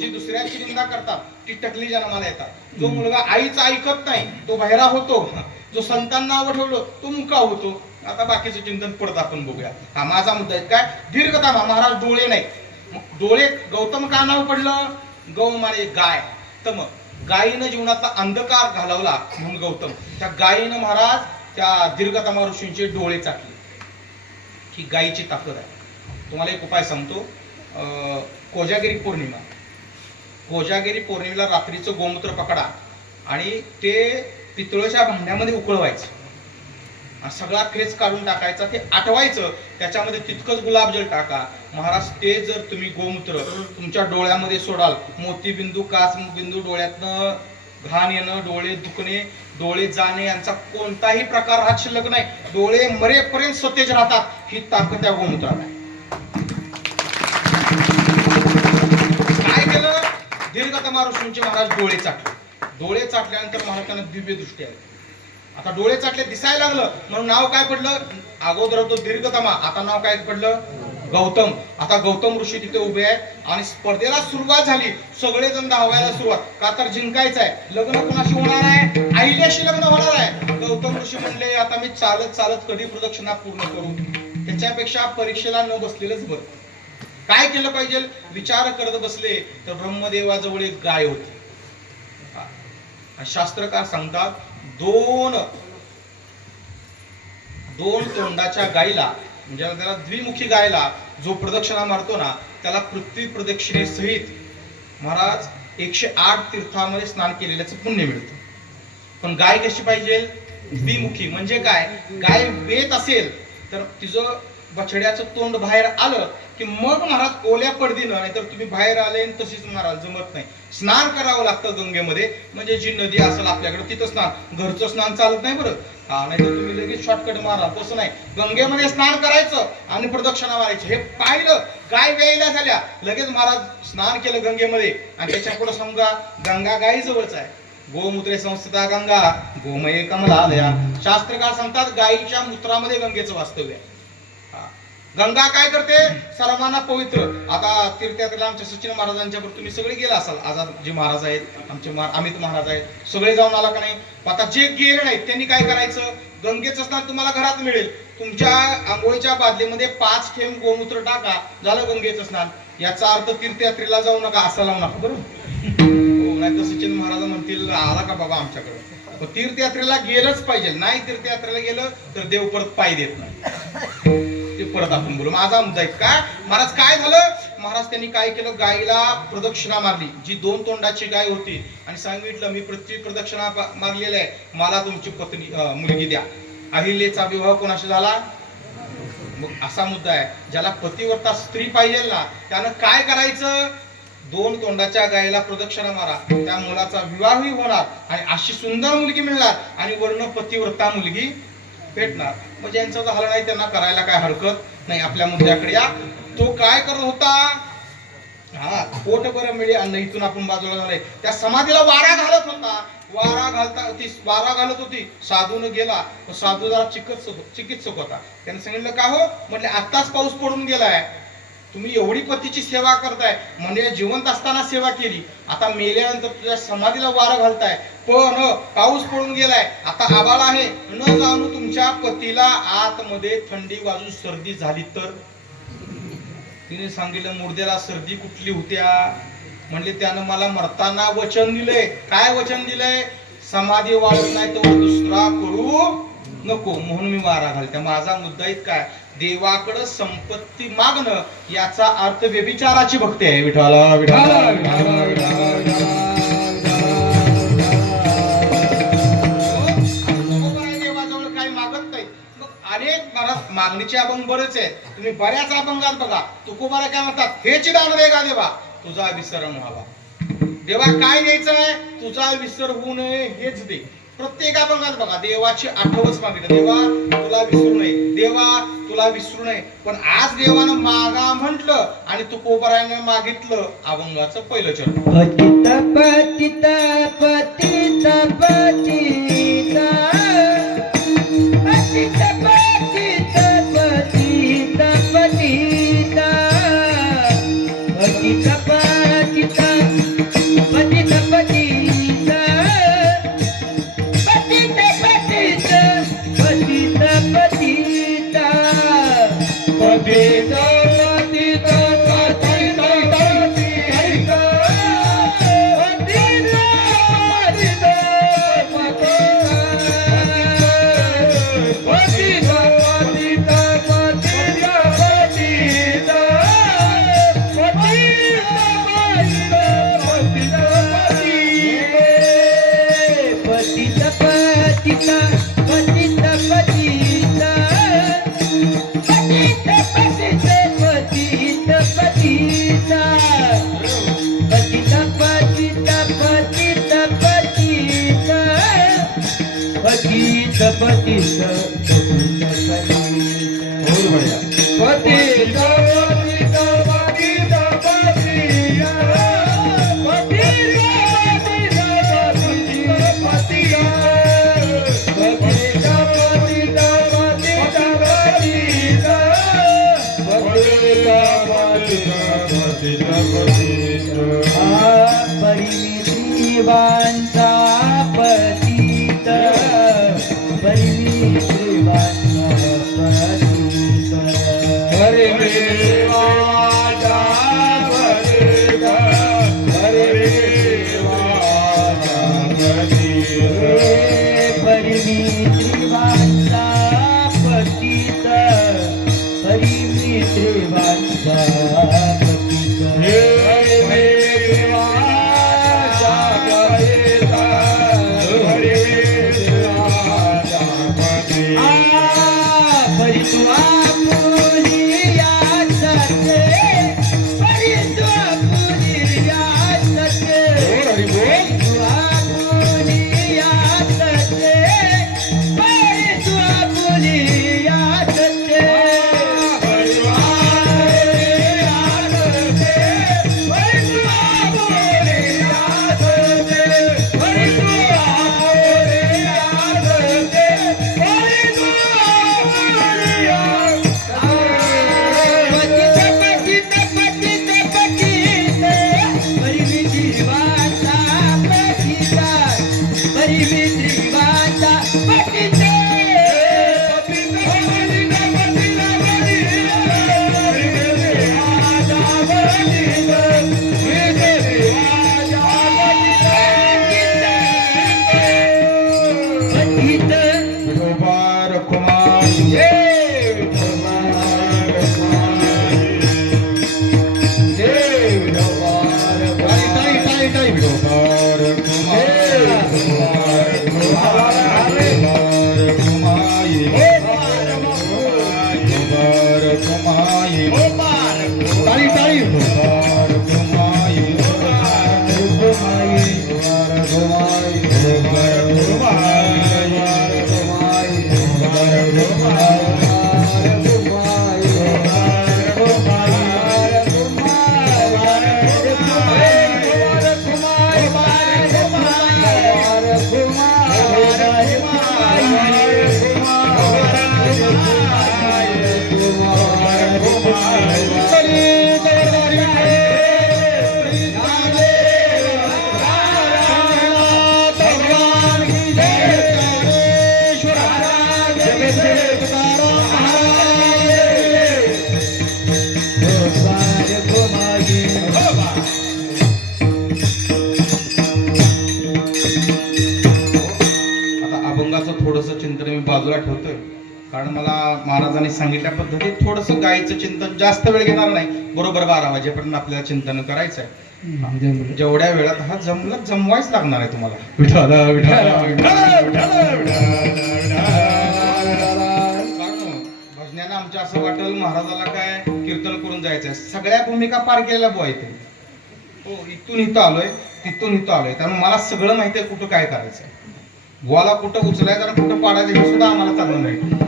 जी दुसऱ्याची निंदा करतात, ती टकली जन्माला येतात. जो मुलगा आईचं ऐकत नाही, तो बहिरा होतो. जो संतांना नाव ठेवलं, तो मुका होतो. आता बाकीचं चिंतन पडत आपण बघूया. हा माझा मुद्दा आहे. काय? दीर्घतमा. महाराज डोळे नाही. डोळे गौतम का नाव पडलं? गौ माने गाय. तम गायीनं जीवनातला अंधकार घालवला म्हणून गौतम. त्या गायीनं महाराज त्या दीर्घतमा ऋषींचे डोळे चाटले. ही गायीची ताकद आहे. तुम्हाला एक उपाय सांगतो. कोजागिरी पौर्णिमा. कोजागिरी पौर्णिमेला रात्रीचं गोमूत्र पकडा आणि ते पितळेच्या भांड्यामध्ये उकळवायचं. सगळा फेस काढून टाकायचा, ते आटवायचं. त्याच्यामध्ये तितकंच गुलाबजल टाका. महाराज ते जर तुम्ही गोमूत्र तुमच्या डोळ्यामध्ये सोडाल, मोतीबिंदू काचबिंदू डोळ्यातनं घाण येणं, डोळे दुखणे, डोळे जाणे यांचा कोणताही प्रकार हा शिल्लक नाही. डोळे मरेपर्यंत सतेज राहतात. ही ताकद त्या गोमूत्रात आहे. काय केलं? दीर्घतमा ऋषींचे महाराज डोळे चाटले. डोळे चाटल्यानंतर महाराज त्यांना दिव्य दृष्टी आली. आता डोळे चाटले, दिसायला लागलं म्हणून नाव काय पडलं? अगोदर होतो दीर्घतमा, आता नाव काय पडलं? गौतम. आता गौतम ऋषी तिथे उभे आहेत आणि स्पर्धेला सुरुवात झाली. सगळेजण धावायला सुरुवात. का तर जिंकायचं आहे. लग्न कोणाशी होणार आहे? अहिल्याशी लग्न होणार आहे. गौतम ऋषी म्हणले, आता मी चालत चालत कधी प्रदक्षिणा पूर्ण करू? त्याच्यापेक्षा परीक्षेला न बसलेलंच बरं. काय केलं पाहिजे? विचार करत बसले तर ब्रह्मदेवाजवळ एक गाय होती. शास्त्रकार सांगतात, दोन तोंडाच्या गायीला, म्हणजे त्याला द्विमुखी गायला जो प्रदक्षिणा मारतो ना, त्याला पृथ्वी प्रदक्षिणे सहित महाराज 108 तीर्थामध्ये स्नान केलेल्याचं पुण्य मिळतं. पण गाय कशी पाहिजे? द्विमुखी. म्हणजे काय? गाय वेत असेल तर तिचं बछड्याचं तोंड बाहेर आलं की मग महाराज ओल्या पडदीनं, नाहीतर तुम्ही बाहेर आले आणि तशीच महाराज जमत नाही. स्नान करावं लागतं गंगेमध्ये. म्हणजे जी नदी असेल आपल्याकडे तिथं स्नान. घरचं स्नान चालत नाही बरं. नाहीतर तुम्ही लगेच शॉर्टकट मारा, तसं नाही. गंगेमध्ये स्नान करायचं आणि प्रदक्षिणा मारायची. हे पाहिलं, गाय वेळेला झाल्या, लगेच महाराज स्नान केलं गंगेमध्ये. आणि त्याच्या पुढे समजा गंगा गायी जवळच आहे. गोमूत्रे संस्थिता गंगा गोमये कमलालया. शास्त्रकार सांगतात, गायीच्या मूत्रामध्ये गंगेचं वास्तव्य आहे. गंगा काय करते? सर्वांना पवित्र. आता तीर्थयात्रेला आमच्या सचिन महाराजांच्या तुम्ही सगळे गेला असाल. आजाद जे महाराज आहेत, आमचे अमित महाराज आहेत, सगळे जाऊन आला का नाही? आता जे गेले नाहीत त्यांनी काय करायचं? गंगेचं स्नान तुम्हाला घरात मिळेल. तुमच्या आंघोळीच्या बादलीमध्ये 5 थेंब गोमूत्र टाका, झालं गंगेचं स्नान. याचा अर्थ तीर्थयात्रेला जाऊ नका असं लावू नका बरोबर. हो, नाही तर सचिन महाराज म्हणतील, आला का बाबा आमच्याकडे? तीर्थयात्रेला गेलंच पाहिजे. नाही तीर्थयात्रेला गेलं तर देव परत पाय देत नाही. ते परत आपण बोलू. माझा मुद्दा आहे काय? महाराज काय झालं? महाराज त्यांनी काय केलं? गायीला प्रदक्षिणा मारली, जी 2 तोंडाची गाय होती, आणि सांगितलं, मी पृथ्वी प्रदक्षिणा मारलेली आहे, मला तुमची पत्नी मुलगी द्या. अहिल्याचा विवाह कोणाशी झाला? मग असा मुद्दा आहे, ज्याला पतिव्रता स्त्री पाहिजे ना, त्यानं काय करायचं? 2 तोंडाच्या गायीला प्रदक्षिणा मारा, त्या मुलाचा विवाहही होणार आणि अशी सुंदर मुलगी मिळणार आणि वर्ण पतिव्रता मुलगी भेटणार. मग ज्यांचं झालं नाही त्यांना करायला काय हरकत नाही. आपल्या मुद्द्याकडे या. तो काय करत होता? पोट बरं मिळे अन्न, इथून आपण बाजूला झालंय. त्या समाधीला वारा घालत होता. वारा घालत होती. साधून गेला. साधू जरा चिकित्सक होता. त्याने सांगितलं, का हो? म्हटले, आत्ताच पाऊस पडून गेलाय, तुम्ही एवढी पतीची सेवा करताय, म्हणजे जिवंत असताना सेवा केली, आता मेल्यानंतर तुझ्या समाधीला वारा घालताय, पण पाऊस पडून गेलाय, आता आबाळ आहे, न जाणू तुमच्या पतीला आतमध्ये थंडी वाजून सर्दी झाली तर तिने सांगितलं मुर्द्याला सर्दी कुठली होत्या म्हणले त्यानं मला मरताना वचन दिलंय. काय वचन दिलंय? समाधी वाढत नाही तर दुसरा करू नको म्हणून मी वारा घालते. माझा मुद्दा इतका आहे, देवाकडे संपत्ती मागणं याचा अर्थ व्यभिचाराची भक्ती आहे. विठाला विठाला देवाजवळ काही मागत नाही. मग अनेक महाराज मागणीचे अभंग बरेच आहेत. तुम्ही बऱ्याच अभंगात बघा तुकोबारा काय म्हणतात, हेची दान दे गा देवा तुझा विसरण व्हावा. देवा काय द्यायचंय? तुझा विसर होऊ नये हेच दे. प्रत्येक अभंगात बघा देवाची आठवच मागितलं, देवा तुला विसरू नये, देवा तुला विसरू नये. पण आज देवानं मागा म्हटलं आणि तुकोबाराने मागितलं. अभंगाचं पहिलं चरण पतित पतित पतित पतित पतित पतित पतित पतित पतित पतित पतित पतित पतित पतित पतित पतित परिमितीवांचा पतित परिमितीवांचा पतित परिमितीवांचा पतित परिमितीवांचा पतित परिमितीवांचा पतित परिमितीवांचा चिंतन मी बाजूला ठेवतोय, कारण मला महाराजांनी सांगितल्या पद्धतीत थोडंसं गायीचं चिंतन जास्त वेळ घेणार नाही. बरोबर 12 वाजेपर्यंत आपल्याला चिंतन करायचं आहे. जेवढ्या वेळात हा जमवायच लागणार आहे तुम्हाला. विठाला विठाला विठाला विठाला विठाला. भजनानं आमच्या असं वाटेल महाराजाला काय कीर्तन करून जायचंय. सगळ्या भूमिका पार केलेल्या बुवा इथे. हो, इथून इथं आलोय, तिथून इथं आलोय, त्यामुळे मला सगळं माहिती आहे कुठं काय करायचंय, बुवाला कुठं उचलायचं आणि कुठं पाडायचं हे सुद्धा आम्हाला चाललं नाही.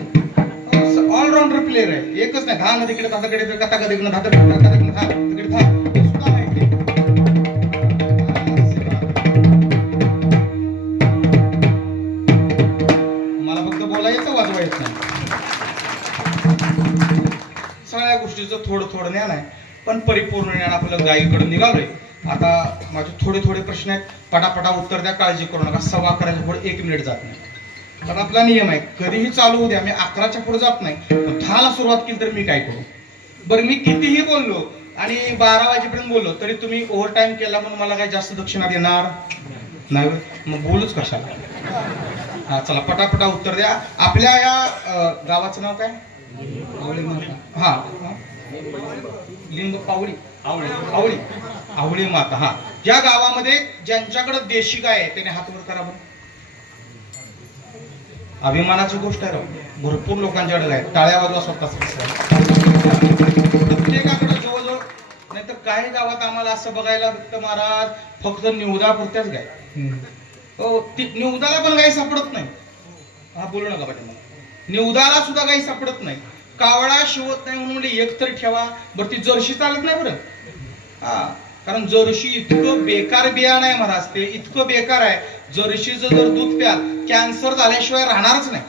ऑलराऊंडर प्लेअर आहे. एकच नाही, धा तिकडे धा तिकडे कथा कधी धा तिकडे धा तिकडे धा हे सुद्धा माहिती आहे. मला फक्त बोलायचं, वाजवायचं नाही. सगळ्या गोष्टीचं थोडं थोडं ज्ञान आहे, पण परिपूर्ण ज्ञान आपलं गायीकडे निघालोय. आता माझे थोडे थोडे प्रश्न आहेत, पटापटा उत्तर द्या, काळजी करू नका. 11:15 पुढे 1 मिनिट जात नाही. कारण आपला नियम आहे, कधीही चालू होऊ द्या, मी 11च्या पुढे जात नाही. 10ला सुरुवात केली तर मी काय करू? बरं, मी कितीही बोललो आणि 12 वाजेपर्यंत बोललो तरी तुम्ही ओव्हर टाइम केला म्हणून मला काय जास्त दक्षिणा देणार नाही, मग बोलूच कशाला? हा, चला पटापटा उत्तर द्या. आपल्या या गावाचं नाव काय? हा, लिंग पावडी, आवळी, आवळी माता. हा, ज्या गावामध्ये ज्यांच्याकडे देशी गाय आहे त्याने हात वर करा बरं. अभिमानाची गोष्ट आहे राव, भरपूर लोकांच्याकडे गाय. टाळ्या वाजवा स्वतःच. प्रत्येकाकडे जवळजवळ, नाही तर काही गावात आम्हाला असं बघायला भेटतं महाराज, फक्त निवदापुरत्याच गाय. हो, ती निवदाला पण गाय सापडत नाही. हा, बोलू नका पाटील, निवदाला सुद्धा गाय सापडत नाही. कावळा शिवत नाही म्हणून एक तरी ठेवा. बरं, ती जर्शी चालत नाही बरं. हा, कारण जर्शी इतकं बेकार बियाणं आहे महाराज, ते इतकं बेकार आहे. जर्शीचं जर दूध प्याल, कॅन्सर झाल्याशिवाय राहणारच नाही.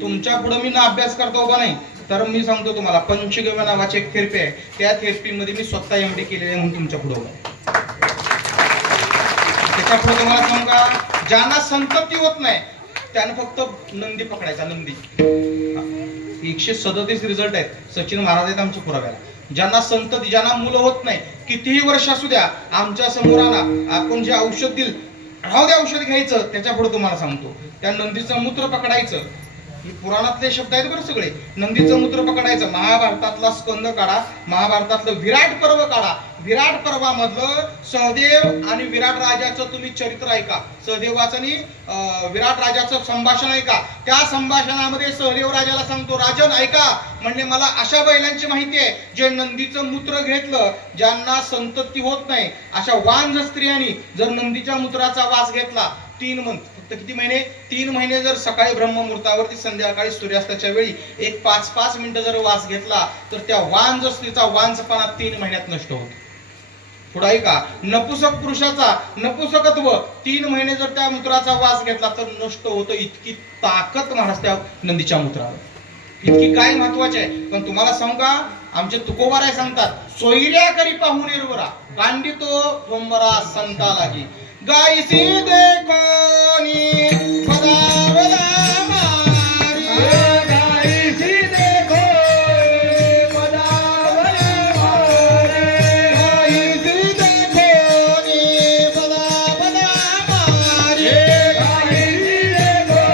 तुमच्या पुढे मी ना अभ्यास करता उभा नाही, तर मी सांगतो तुम्हाला, पंचगव्य नावाची एक थेरपी आहे, त्या थेरपीमध्ये मी स्वतः MD केलेली आहे म्हणून तुमच्या पुढे उभा आहे. त्याच्या पुढे तुम्हाला सांगू का, ज्यांना संतती होत नाही त्यानं फक्त नंदी पकडायचा. नंदी 137 रिझल्ट आहेत. सचिन महाराज आहेत आमच्या पुराव्याला. ज्यांना संतती, ज्यांना मुलं होत नाही, कितीही वर्ष असू द्या, आमच्या समोर आणा, आपण जे औषध दिल, राहू द्या औषध घ्यायचं. त्याच्या पुढे तुम्हाला सांगतो, त्या नंदीचं मूत्र पकडायचं. हे पुराणातले शब्द आहेत बरं सगळे. नंदीचं मूत्र पकडायचं. महाभारतातला स्कंद काढा, महाभारतातलं विराट पर्व काढा. विराट पर्वामधलं सहदेव आणि विराट राजाचं तुम्ही चरित्र ऐका. सहदेवाचं आणि विराट राजाचं संभाषण ऐका. त्या संभाषणामध्ये सहदेव राजाला सांगतो, राजन ऐका, म्हणजे मला अशा बैलांची माहिती आहे जे नंदीचं मूत्र घेतलं, ज्यांना संतती होत नाही, अशा वांझ स्त्रियांनी जर नंदीच्या मूत्राचा वास घेतला, 3 मंथ, फक्त किती महिने? 3 महिने जर सकाळी ब्रह्ममुहूर्तावरती, संध्याकाळी सूर्यास्ताच्या वेळी एक 5-5 मिनिटं जर वास घेतला, तर त्या वांझ स्त्रीचा वांझपणा 3 महिन्यात नष्ट होतो. पुढे ऐका, नपुसक पुरुषाचा नपुसकत्व 3 महिने जर त्या मूत्राचा वास घेतला तर नष्ट होतं. इतकी ताकद महाराज त्या नंदीच्या मूत्रावर, इतकी काय महत्वाचे आहे. पण तुम्हाला सांगू का, आमचे तुकोबाराय सांगतात, सोयऱ्या करी पाहून निर्वरा कांडितो सोमवारा संता लागी गायसी देखोनी पदावला मारी. गायसी देखो पदावला मारी. गायसी देखोनी पदावला मारी. गायसी देखो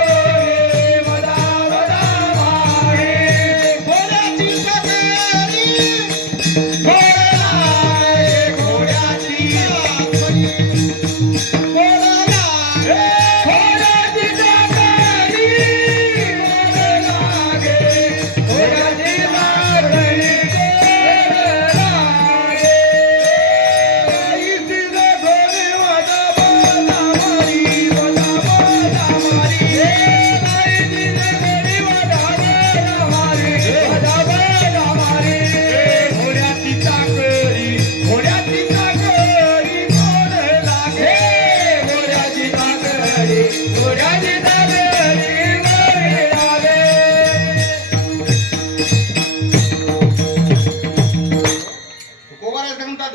पदावला मारी. घोड्याची सवारी, घोड्याची घोड्याची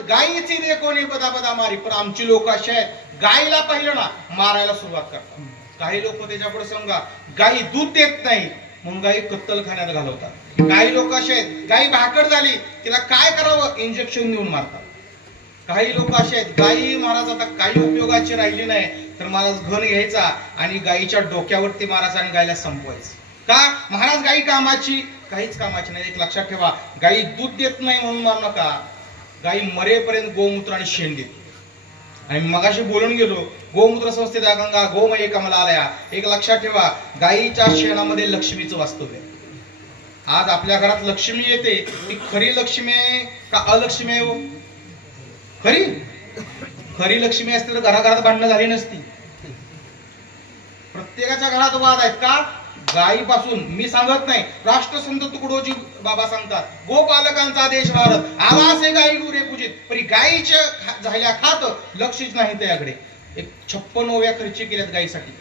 गायीची देखोनी बदा बदा मारी. पण आमची लोक अशी आहेत, गायीला पाहिलं ना मारायला सुरुवात करतात. काही लोक त्याच्या पुढे सांगा, गायी दूध देत नाही म्हणून गायी कत्तलखान्यात घालवतात. काही लोक असे आहेत, गायी भाकड झाली तिला काय करावं, इंजेक्शन देऊन मारतात. काही लोक असे आहेत, गायी महाराज आता काही उपयोगाची राहिली नाही, तर महाराज घन घ्यायचा आणि गाईच्या डोक्यावरती मारायचा आणि गायला संपवायचं. का? महाराज गाई कामाची काहीच कामाची नाही. एक लक्षात ठेवा, गाई दूध देत नाही म्हणून मारू नका. गाई मरेपर्यंत गोमूत्र आणि शेण देते. आणि मगाशी बोलून गेलो, गोमूत्र संस्थेत गंगा गोमय कमला आलया. एक लक्षात ठेवा, गाईच्या शेणामध्ये लक्ष्मीचं वास्तव्य आहे. आज आपल्या घरात लक्ष्मी येते, ती खरी लक्ष्मी आहे का अलक्ष्मी आहे? हो, खरी खरी लक्ष्मी असते तर घराघरात भांडणं झाली नसती. प्रत्येकाच्या घरात वाद आहेत. का? गायीपासून. मी सांगत नाही, राष्ट्रसंत तुकडोजी बाबा सांगतात, गोपालकांचा देश भारत, आवाज आहे गायी गुरे पूजित, पण गायीच्या झाल्या खात लक्षच नाही त्याकडे. एक 56 ओव्या खर्च केल्यात गायीसाठी.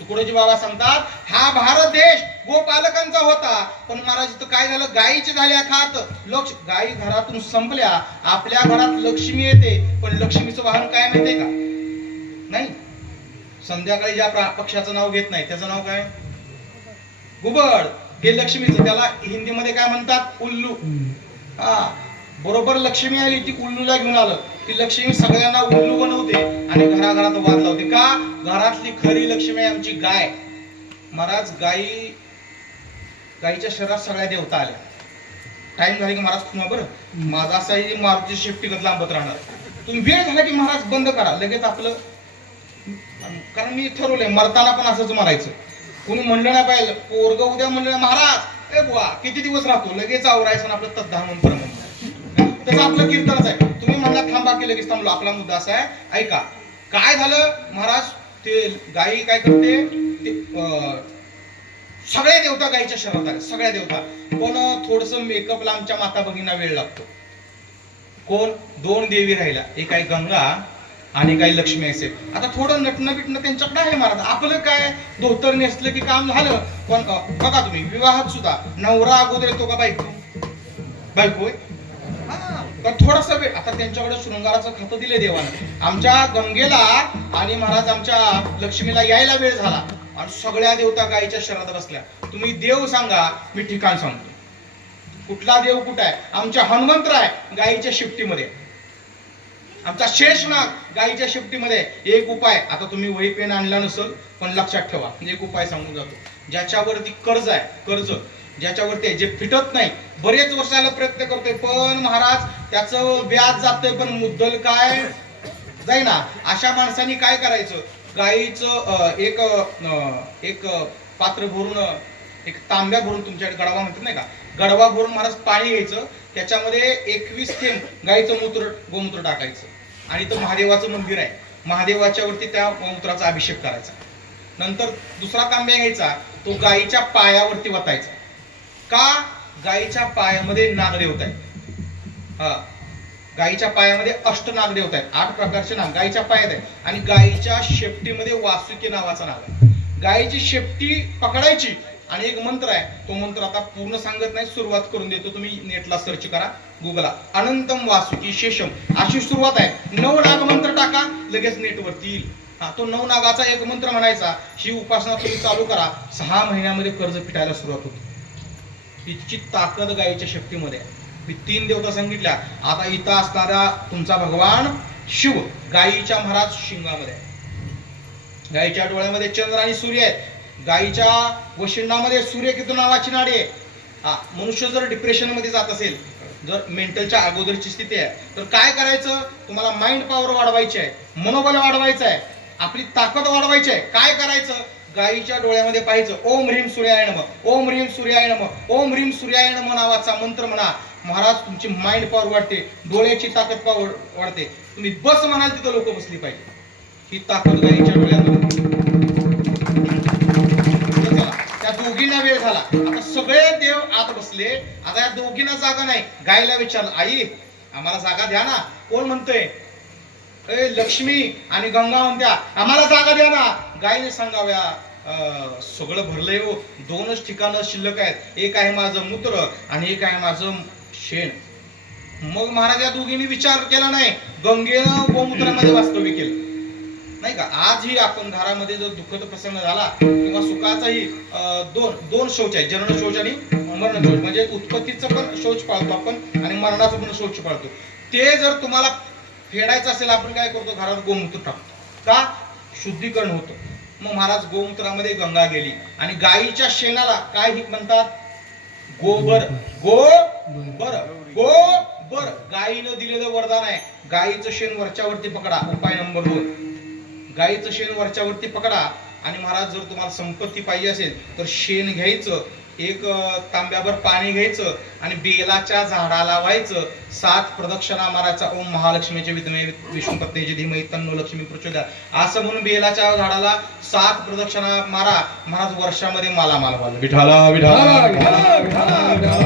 तुकडोजी बाबा सांगतात, हा भारत देश गोपालकांचा होता, पण महाराज इथं काय झालं, गायीचे झाल्या खात लक्ष. गायी घरातून संपल्या, आपल्या घरात लक्ष्मी येते, पण लक्ष्मीचं वाहन काय माहितीये का? नाही. संध्याकाळी ज्या पक्षाचं नाव घेत नाही त्याचं नाव काय? घुबड. हे लक्ष्मीचं. त्याला हिंदीमध्ये काय म्हणतात? उल्लू. हा, बरोबर लक्ष्मी आली, ती उल्लूला घेऊन आलं. ती लक्ष्मी सगळ्यांना उल्लू बनवते आणि घराघरात वाद लावते. का? घरातली खरी लक्ष्मी आहे आमची गाय. महाराज गायीच्या शरीरात सगळ्या देवता आल्या. टाइम झाला की महाराज खुमा बरं, माझा असाही मारुती शेपटीगत लांबत राहणार. तुम्ही वेळ झाला की महाराज बंद करा लगेच आपलं. कारण मी ठरवलंय मरताना पण असंच मारायचं. कोणी म्हणलं नाही पाहिजे, पोरग उद्या म्हणलं महाराज ए बुवा किती दिवस राहतो, लगेच आवरायचं आणि आपलं तद्धा म्हणून तसं आपलं कीर्तनच आहे. तुम्ही म्हणला थांबा की लगेच थांबलो. आपला मुद्दा असा आहे, ऐका काय झालं महाराज. ते गायी काय करते, ते सगळ्या देवता गायीच्या शरीरात आल्या, सगळ्या देवता. पण थोडस मेकअपला आमच्या माता भगिनींना वेळ लागतो. कोण? 2 देवी राहिल्या, एक आहे गंगा आणि काही लक्ष्मी असेल. आता थोडं नटणं बिटणं त्यांच्याकडे आहे महाराज. आपलं काय, धोतर नेसलं की काम झालं. पण बघा तुम्ही विवाहात सुद्धा नवरा अगोदर येतो का बायको? बायको. तर थोडासा वेळ. आता त्यांच्याकडे शृंगाराचं खातं दिले देवाने. आमच्या गंगेला आणि महाराज आमच्या लक्ष्मीला यायला वेळ झाला आणि सगळ्या देवता गायीच्या शरीरात बसल्या. तुम्ही देव सांगा, मी ठिकाण सांगतो. कुठला देव कुठं आहे? आमच्या हनुमंत आहे गायीच्या शिफ्टीमध्ये. आमचा शेषनाग गायीच्या शिफ्टीमध्ये. एक उपाय, आता तुम्ही वही पेन आणला नसेल पण लक्षात ठेवा, एक उपाय सांगून जातो. ज्याच्यावरती कर्ज आहे, कर्ज ज्याच्यावरती जे फिटत नाही, बरेच वर्षाला प्रयत्न करतोय पण महाराज त्याचं व्याज जातंय पण मुद्दल काय जाईना, अशा माणसांनी काय करायचं? गायीचं एक पात्र भरून, एक तांब्या भरून, तुमच्याकडे गडवा म्हणतात नाही का, गडवा भरून महाराज पाणी घ्यायचं, त्याच्यामध्ये 21 थेंब गायीचं गोमूत्र टाकायचं आणि तो महादेवाचं मंदिर आहे, महादेवाच्या वरती त्या गोमूत्राचा अभिषेक करायचा. नंतर दुसरा तांब्या घ्यायचा, तो गायीच्या पायावरती वतायचा. का? गायीच्या पायामध्ये नागदेवता आहे. हा, गायीच्या पायामध्ये अष्टनागदेवता आहेत, 8 प्रकारचे नाग गायीच्या पायात आहे. आणि गायीच्या शेपटीमध्ये वासुकी नावाचा नाग आहे. गायीची शेपटी पकडायची आणि एक मंत्र आहे, तो मंत्र आता पूर्ण सांगत नाही, सुरुवात करून देतो. तुम्ही नेटला सर्च करा, गुगलला, अनंतम वासुकी शेषम अशी सुरुवात आहे. 9 नाग मंत्र टाका, लगेच नेटवरती येईल. हा, तो 9 नागाचा एक मंत्र म्हणायचा. ही उपासना तुम्ही चालू करा, 6 महिन्यामध्ये कर्ज फिटायला सुरुवात होते. इतकी ताकद गायीच्या शेपटीमध्ये आहे. मी 3 देवता सांगितल्या. आता इथं असणारा तुमचा भगवान शिव गायीच्या महाराज शिंगामध्ये आहे. गायीच्या डोळ्यामध्ये चंद्र आणि सूर्य आहेत. गायीच्या वशिंडामध्ये सूर्यकेतू नावाची नाडी आहे. हा, मनुष्य जर डिप्रेशन मध्ये जात असेल, जर मेंटलच्या अगोदरची स्थिती आहे, तर काय करायचं? तुम्हाला माइंड पॉवर वाढवायची आहे, मनोबल वाढवायचं आहे, आपली ताकद वाढवायची आहे. काय करायचं? गायीच्या डोळ्यामध्ये पाहायचं, ओम ह्रीम सूर्याय नमः, ओम ह्रीम सूर्याय नमः, ओम ह्रीम सूर्याय नमः नावाचा मंत्र म्हणा. महाराज तुमची माइंड पॉवर वाढते, डोळ्याची ताकद पॉवर वाढते. तुम्ही बस म्हणाल तिथं लोक बसली पाहिजे. ही ताकद गायीच्या डोळ्यामध्ये. त्या दोघींना वेळ झाला, आता सगळे देव आत बसले. आता या दोघींना जागा नाही. गायीला विचारलं, आई आम्हाला जागा द्या ना. कोण म्हणतोय? लक्ष्मी आणि गंगा म्हणत्या आम्हाला जागा द्या ना. गायीने सांगाव्या, सगळं भरलंय हो, 2च ठिकाणं शिल्लक आहेत, एक आहे माझं मूत्र आणि एक आहे माझं शेण. मग महाराज या दोघींनी विचार केला नाही, गंगेनं गोमूत्रामध्ये वास्तव्य केलं नाही का. आजही आपण घरामध्ये जर दुःखद प्रसंग झाला किंवा सुखाचाही, दोन शौच आहेत, जनन शौच आणि मरण शौच. म्हणजे उत्पत्तीचं पण शौच पाळतो आपण आणि मरणाचं पण शौच पाळतो. ते जर तुम्हाला फेडायचं असेल, आपण काय करतो? घरात गोमूत्र टाकतो. का? शुद्धीकरण होतं. मग महाराज गोमूत्रामध्ये गंगा गेली आणि गायीच्या शेणाला काय म्हणतात? गोबर. गोबर. गोबर गायीनं दिलेलं वरदान आहे. गायीचं शेण वरच्यावरती पकडा. उपाय नंबर 2, गायीचं शेण वरच्यावरती पकडा. आणि महाराज जर तुम्हाला संपत्ती पाहिजे असेल तर शेण घ्यायचं, एक तांब्यावर पाणी घ्यायचं आणि बेलाच्या झाडाला व्हायचं, 7 प्रदक्षिणा मारायचा. ओम महालक्ष्मीचे विद्महे विष्णुपत्नीचे धीमहि तन्नो लक्ष्मी प्रचोदयात् असं म्हणून बेलाच्या झाडाला 7 प्रदक्षिणा मारा. महाराज वर्षामध्ये मालामाल व्हाल. विठाला विठाला विठाला विठाला.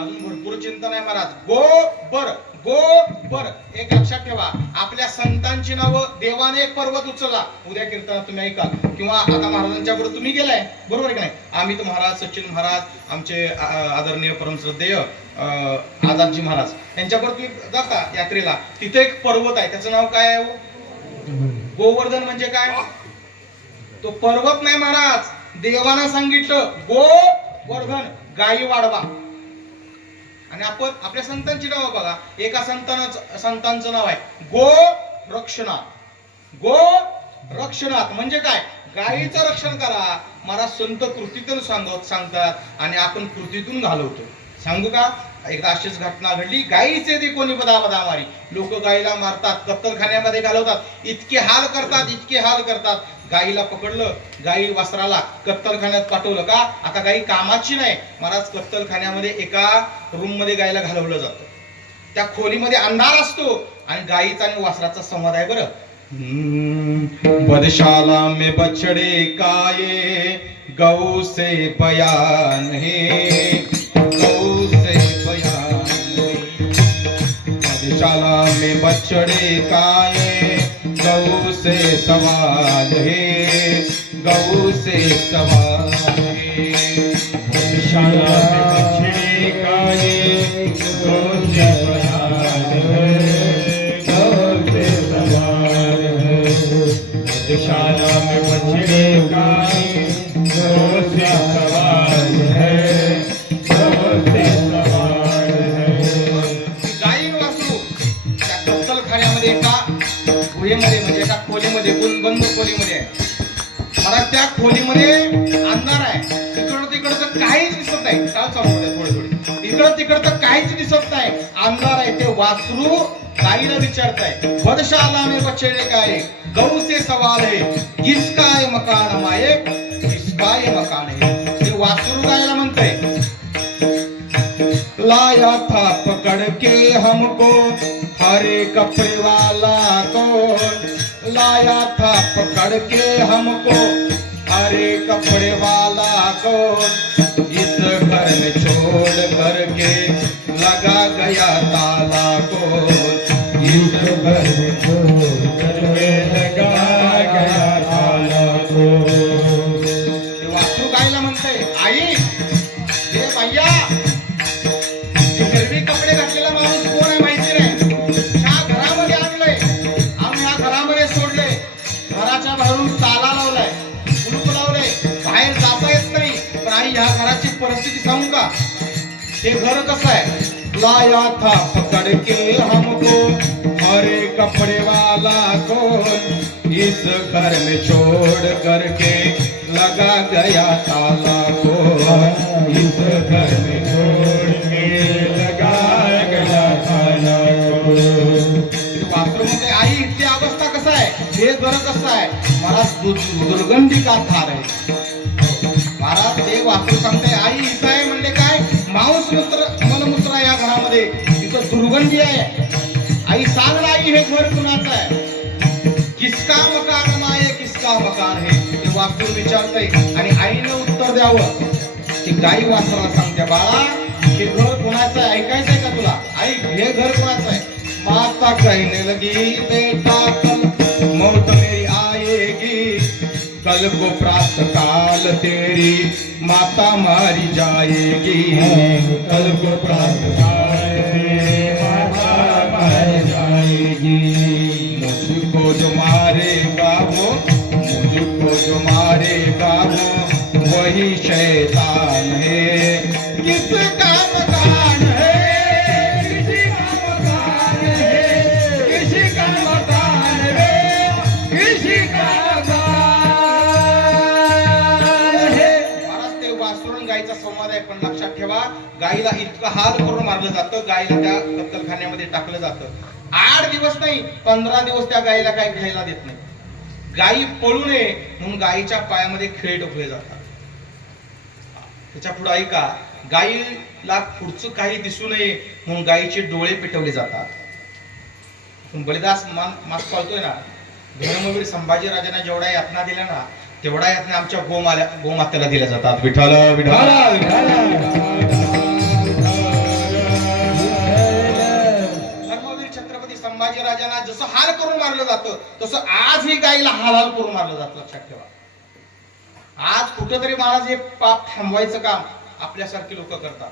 अजून भरपूर चिंतन आहे महाराज. गोबर. गोबर एक लक्षात ठेवा. आपल्या संतांची नावं देवाने एक पर्वत उचलला. उद्या कीर्तनात तुम्ही ऐकाल किंवा आता महाराजांच्या बरोबर तुम्ही गेलाय, बरोबर आहे की नाही? आम्ही तर महाराज, सचिन महाराज, आमचे आदरणीय परमश्रद्धेय आझादजी महाराज यांच्याबरोबर तुम्ही जाता यात्रेला. तिथे एक पर्वत आहे, त्याचं नाव काय आहे? गोवर्धन. म्हणजे काय? तो पर्वत नाही महाराज, देवानं सांगितलं गोवर्धन, गायी वाढवा. आणि आपण आपल्या संतांची नाव बघा. एका संतांचं नाव आहे गोरक्षनाथ. गोरक्षनाथ म्हणजे काय? गायीचं रक्षण करा. महाराज संत कृतीतून सांगतात आणि आपण कृतीतून घालवतो. सांगू का? एकदा अशीच घटना घडली. गायीचे ते कोणी बदा मारी. लोक गायीला मारतात, कत्तलखान्यामध्ये घालवतात, इतके हाल करतात. गायीला पकडलं, गायी वासराला कत्तलखान्यात पाठवलं. का? आता गायी कामाची नाही. महाराज कत्तलखान्यामध्ये एका रूम मध्ये गायीला घालवलं जातं. त्या खोलीमध्ये अंधार असतो आणि गायीचा आणि वासराचा संवाद आहे. बरं, बदशाला में बछड़े काये गौ से बयान है, गौ से बयान है. बदशाला में बछड़े काये गौ से सवाल है, गौ से सवाल है. बदशाला में बछड़े काये गौ से बयान है, गौ से सवाल है. बदशाला में बछड़े काये गौ से सवाल है, गौ से सवाल है. गायी वासरू त्या कत्तलखान्यामध्ये एका गुहेमध्ये म्हणजे एका खोलीमध्ये बंद खोलीमध्ये आहे. मला त्या खोलीमध्ये अंधार आहे. इकडं तिकडचं काहीच दिसत नाही. थोडी इकडं तिकडचं काहीच दिसत नाही. अंधार आहे. ते वासरू गायीला विचारताय, बदशाला में बछड़े काये गौ से सवाल है, किसका है मकान माये, किसका है मकान है. ते वासरू गायला म्हणतंय, लाया था पकड़ के हमको हरे कपड़े वाला कौन, लाया था पकड़ के हमको हरे कपड़े वाला कौन, इस घर में छोड़ करके लगा गया ताला कौन, इस घर में छोड़ करके लगा गया ताला कौन. वासरू गायला म्हणतंय, आई हे भैया हिरवी कपडे घातलेला माणूस कोण आहे माहिती नाही. ह्या घरामध्ये आणलंय, आम्ही ह्या घरामध्ये सोडले, घराच्या बाहेरून ताला लावलाय, कुलूप लावलंय, बाहेर जाता येत नाही. पण आई ह्या घराची परिस्थिती सांगू का? हे घर कसं आहे? लाया था पकड़ के हमको हरे कपड़े वाला कौन, इस घर में छोड़ करके लगा गया ताला कौन, इस घर में छोड़ के लगा गया ताला कौन. वासरू म्हणते, आई इथली अवस्था कसं आहे? हे घर कसं आहे? मला दुर्गंधी का थार आहे. महाराज ते वासरू सांगते, आई इथं आहे म्हणले काय? मांस मलमूत्र या घरामध्ये, इथं दुर्गंधी आहे. आई सांग ना, आई हे घर कुणाचं आहे? किसका मकान माये, किसका मकान है. ते वासरू विचारतय आणि आईनं उत्तर द्यावं. ती गाई वासराला सांगते, बाळा हे घर कुणाचं आहे? ऐकायचंय का तुला? आई हे घर कुणाचं आहे? माता कहने लगी, बेटा कल मौत मेरी आएगी, कल को प्रात काल तेरी माता मारी जाएगी, कल को प्रात काल तेरी माता मारी जाएगी. मुझको जो मारेगा वो, मुझको जो मारेगा वो वही शैतान है. किसका मकान है, किसका मकान है, ठेवा, गाईला इतकं हाल करून मारलं जातं, गाईला त्या कत्तलखान्यामध्ये टाकलं जातं. 8 दिवस नाही 15 दिवस त्या गाईला काही खायला देत नाही. गाई पळू नये म्हणून गाईच्या पायामध्ये खिळे टोकले जातात. त्याच्या पुढे ऐका, गाईला पुढचं काही दिसू नये म्हणून गाईचे डोळे पेटवले जातात. पण बलिदास मास पाळतोय ना, धर्मवीर संभाजी राजांना जेवढ्या यातना दिल्या ना तेवढ्या यातना आमच्या गोमातेला दिल्या जातात. विठ्ठल विठ्ठल. धर्मवीर छत्रपती संभाजी राजांना जसं हाल करून मारलं जातं तसं आज ही गाईला हाल करून मारलं जातं. लक्षात ठेवा. आज कुठंतरी महाराज हे पाप थांबवायचं काम आपल्यासारखी लोक करतात.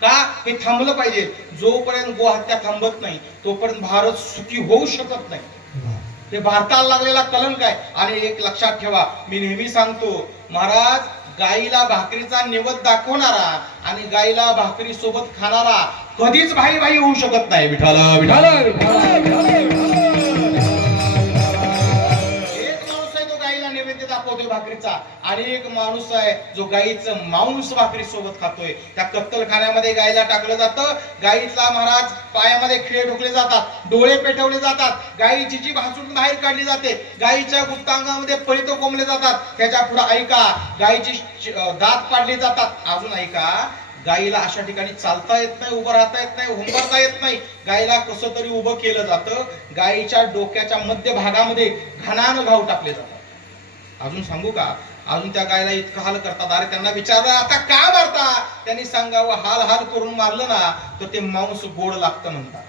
का हे थांबलं पाहिजे. जोपर्यंत गोहत्या थांबत नाही तोपर्यंत भारत सुखी होऊ शकत नाही. हे भारताला लागलेला कलंक आहे. आणि एक लक्षात ठेवा, मी नेहमी सांगतो, महाराज गाईला भाकरीचा निवद दाखवणारा आणि गाईला भाकरी सोबत खाणारा कधीच भाई भाई होऊ शकत नाही. विठ्ठल विठ्ठल. नैवेद्य दाखवतोय भाकरीचा, आणि एक माणूस आहे जो गाईचं मांस भाकरी सोबत खातोय. त्या कत्तलखान्यामध्ये गायला टाकलं जातं. गाईचा महाराज पायामध्ये खिळे ठोकले जातात, डोळे पेटवले जातात, गाईची जीभ हासून बाहेर काढली जाते, गाईच्या गुप्तांगामध्ये पळित कोंबले जातात. त्याच्या पुढे ऐका, गाईची दात पाडली जातात. अजून ऐका, गाईला अशा ठिकाणी चालता येत नाही, उभं राहता येत नाही, हुंबरता येत नाही. गाईला कसं तरी उभं केलं जातं. गाईच्या डोक्याच्या मध्य भागामध्ये घाणानं घाव टाकले जातात. अजून सांगू का, अजून त्या गायला इतकं हाल करतात. अरे त्यांना विचारलं, आता का मारता? त्यांनी सांगावं, हाल हाल करून मारलं ना तर ते मांस गोड लागतं म्हणतात.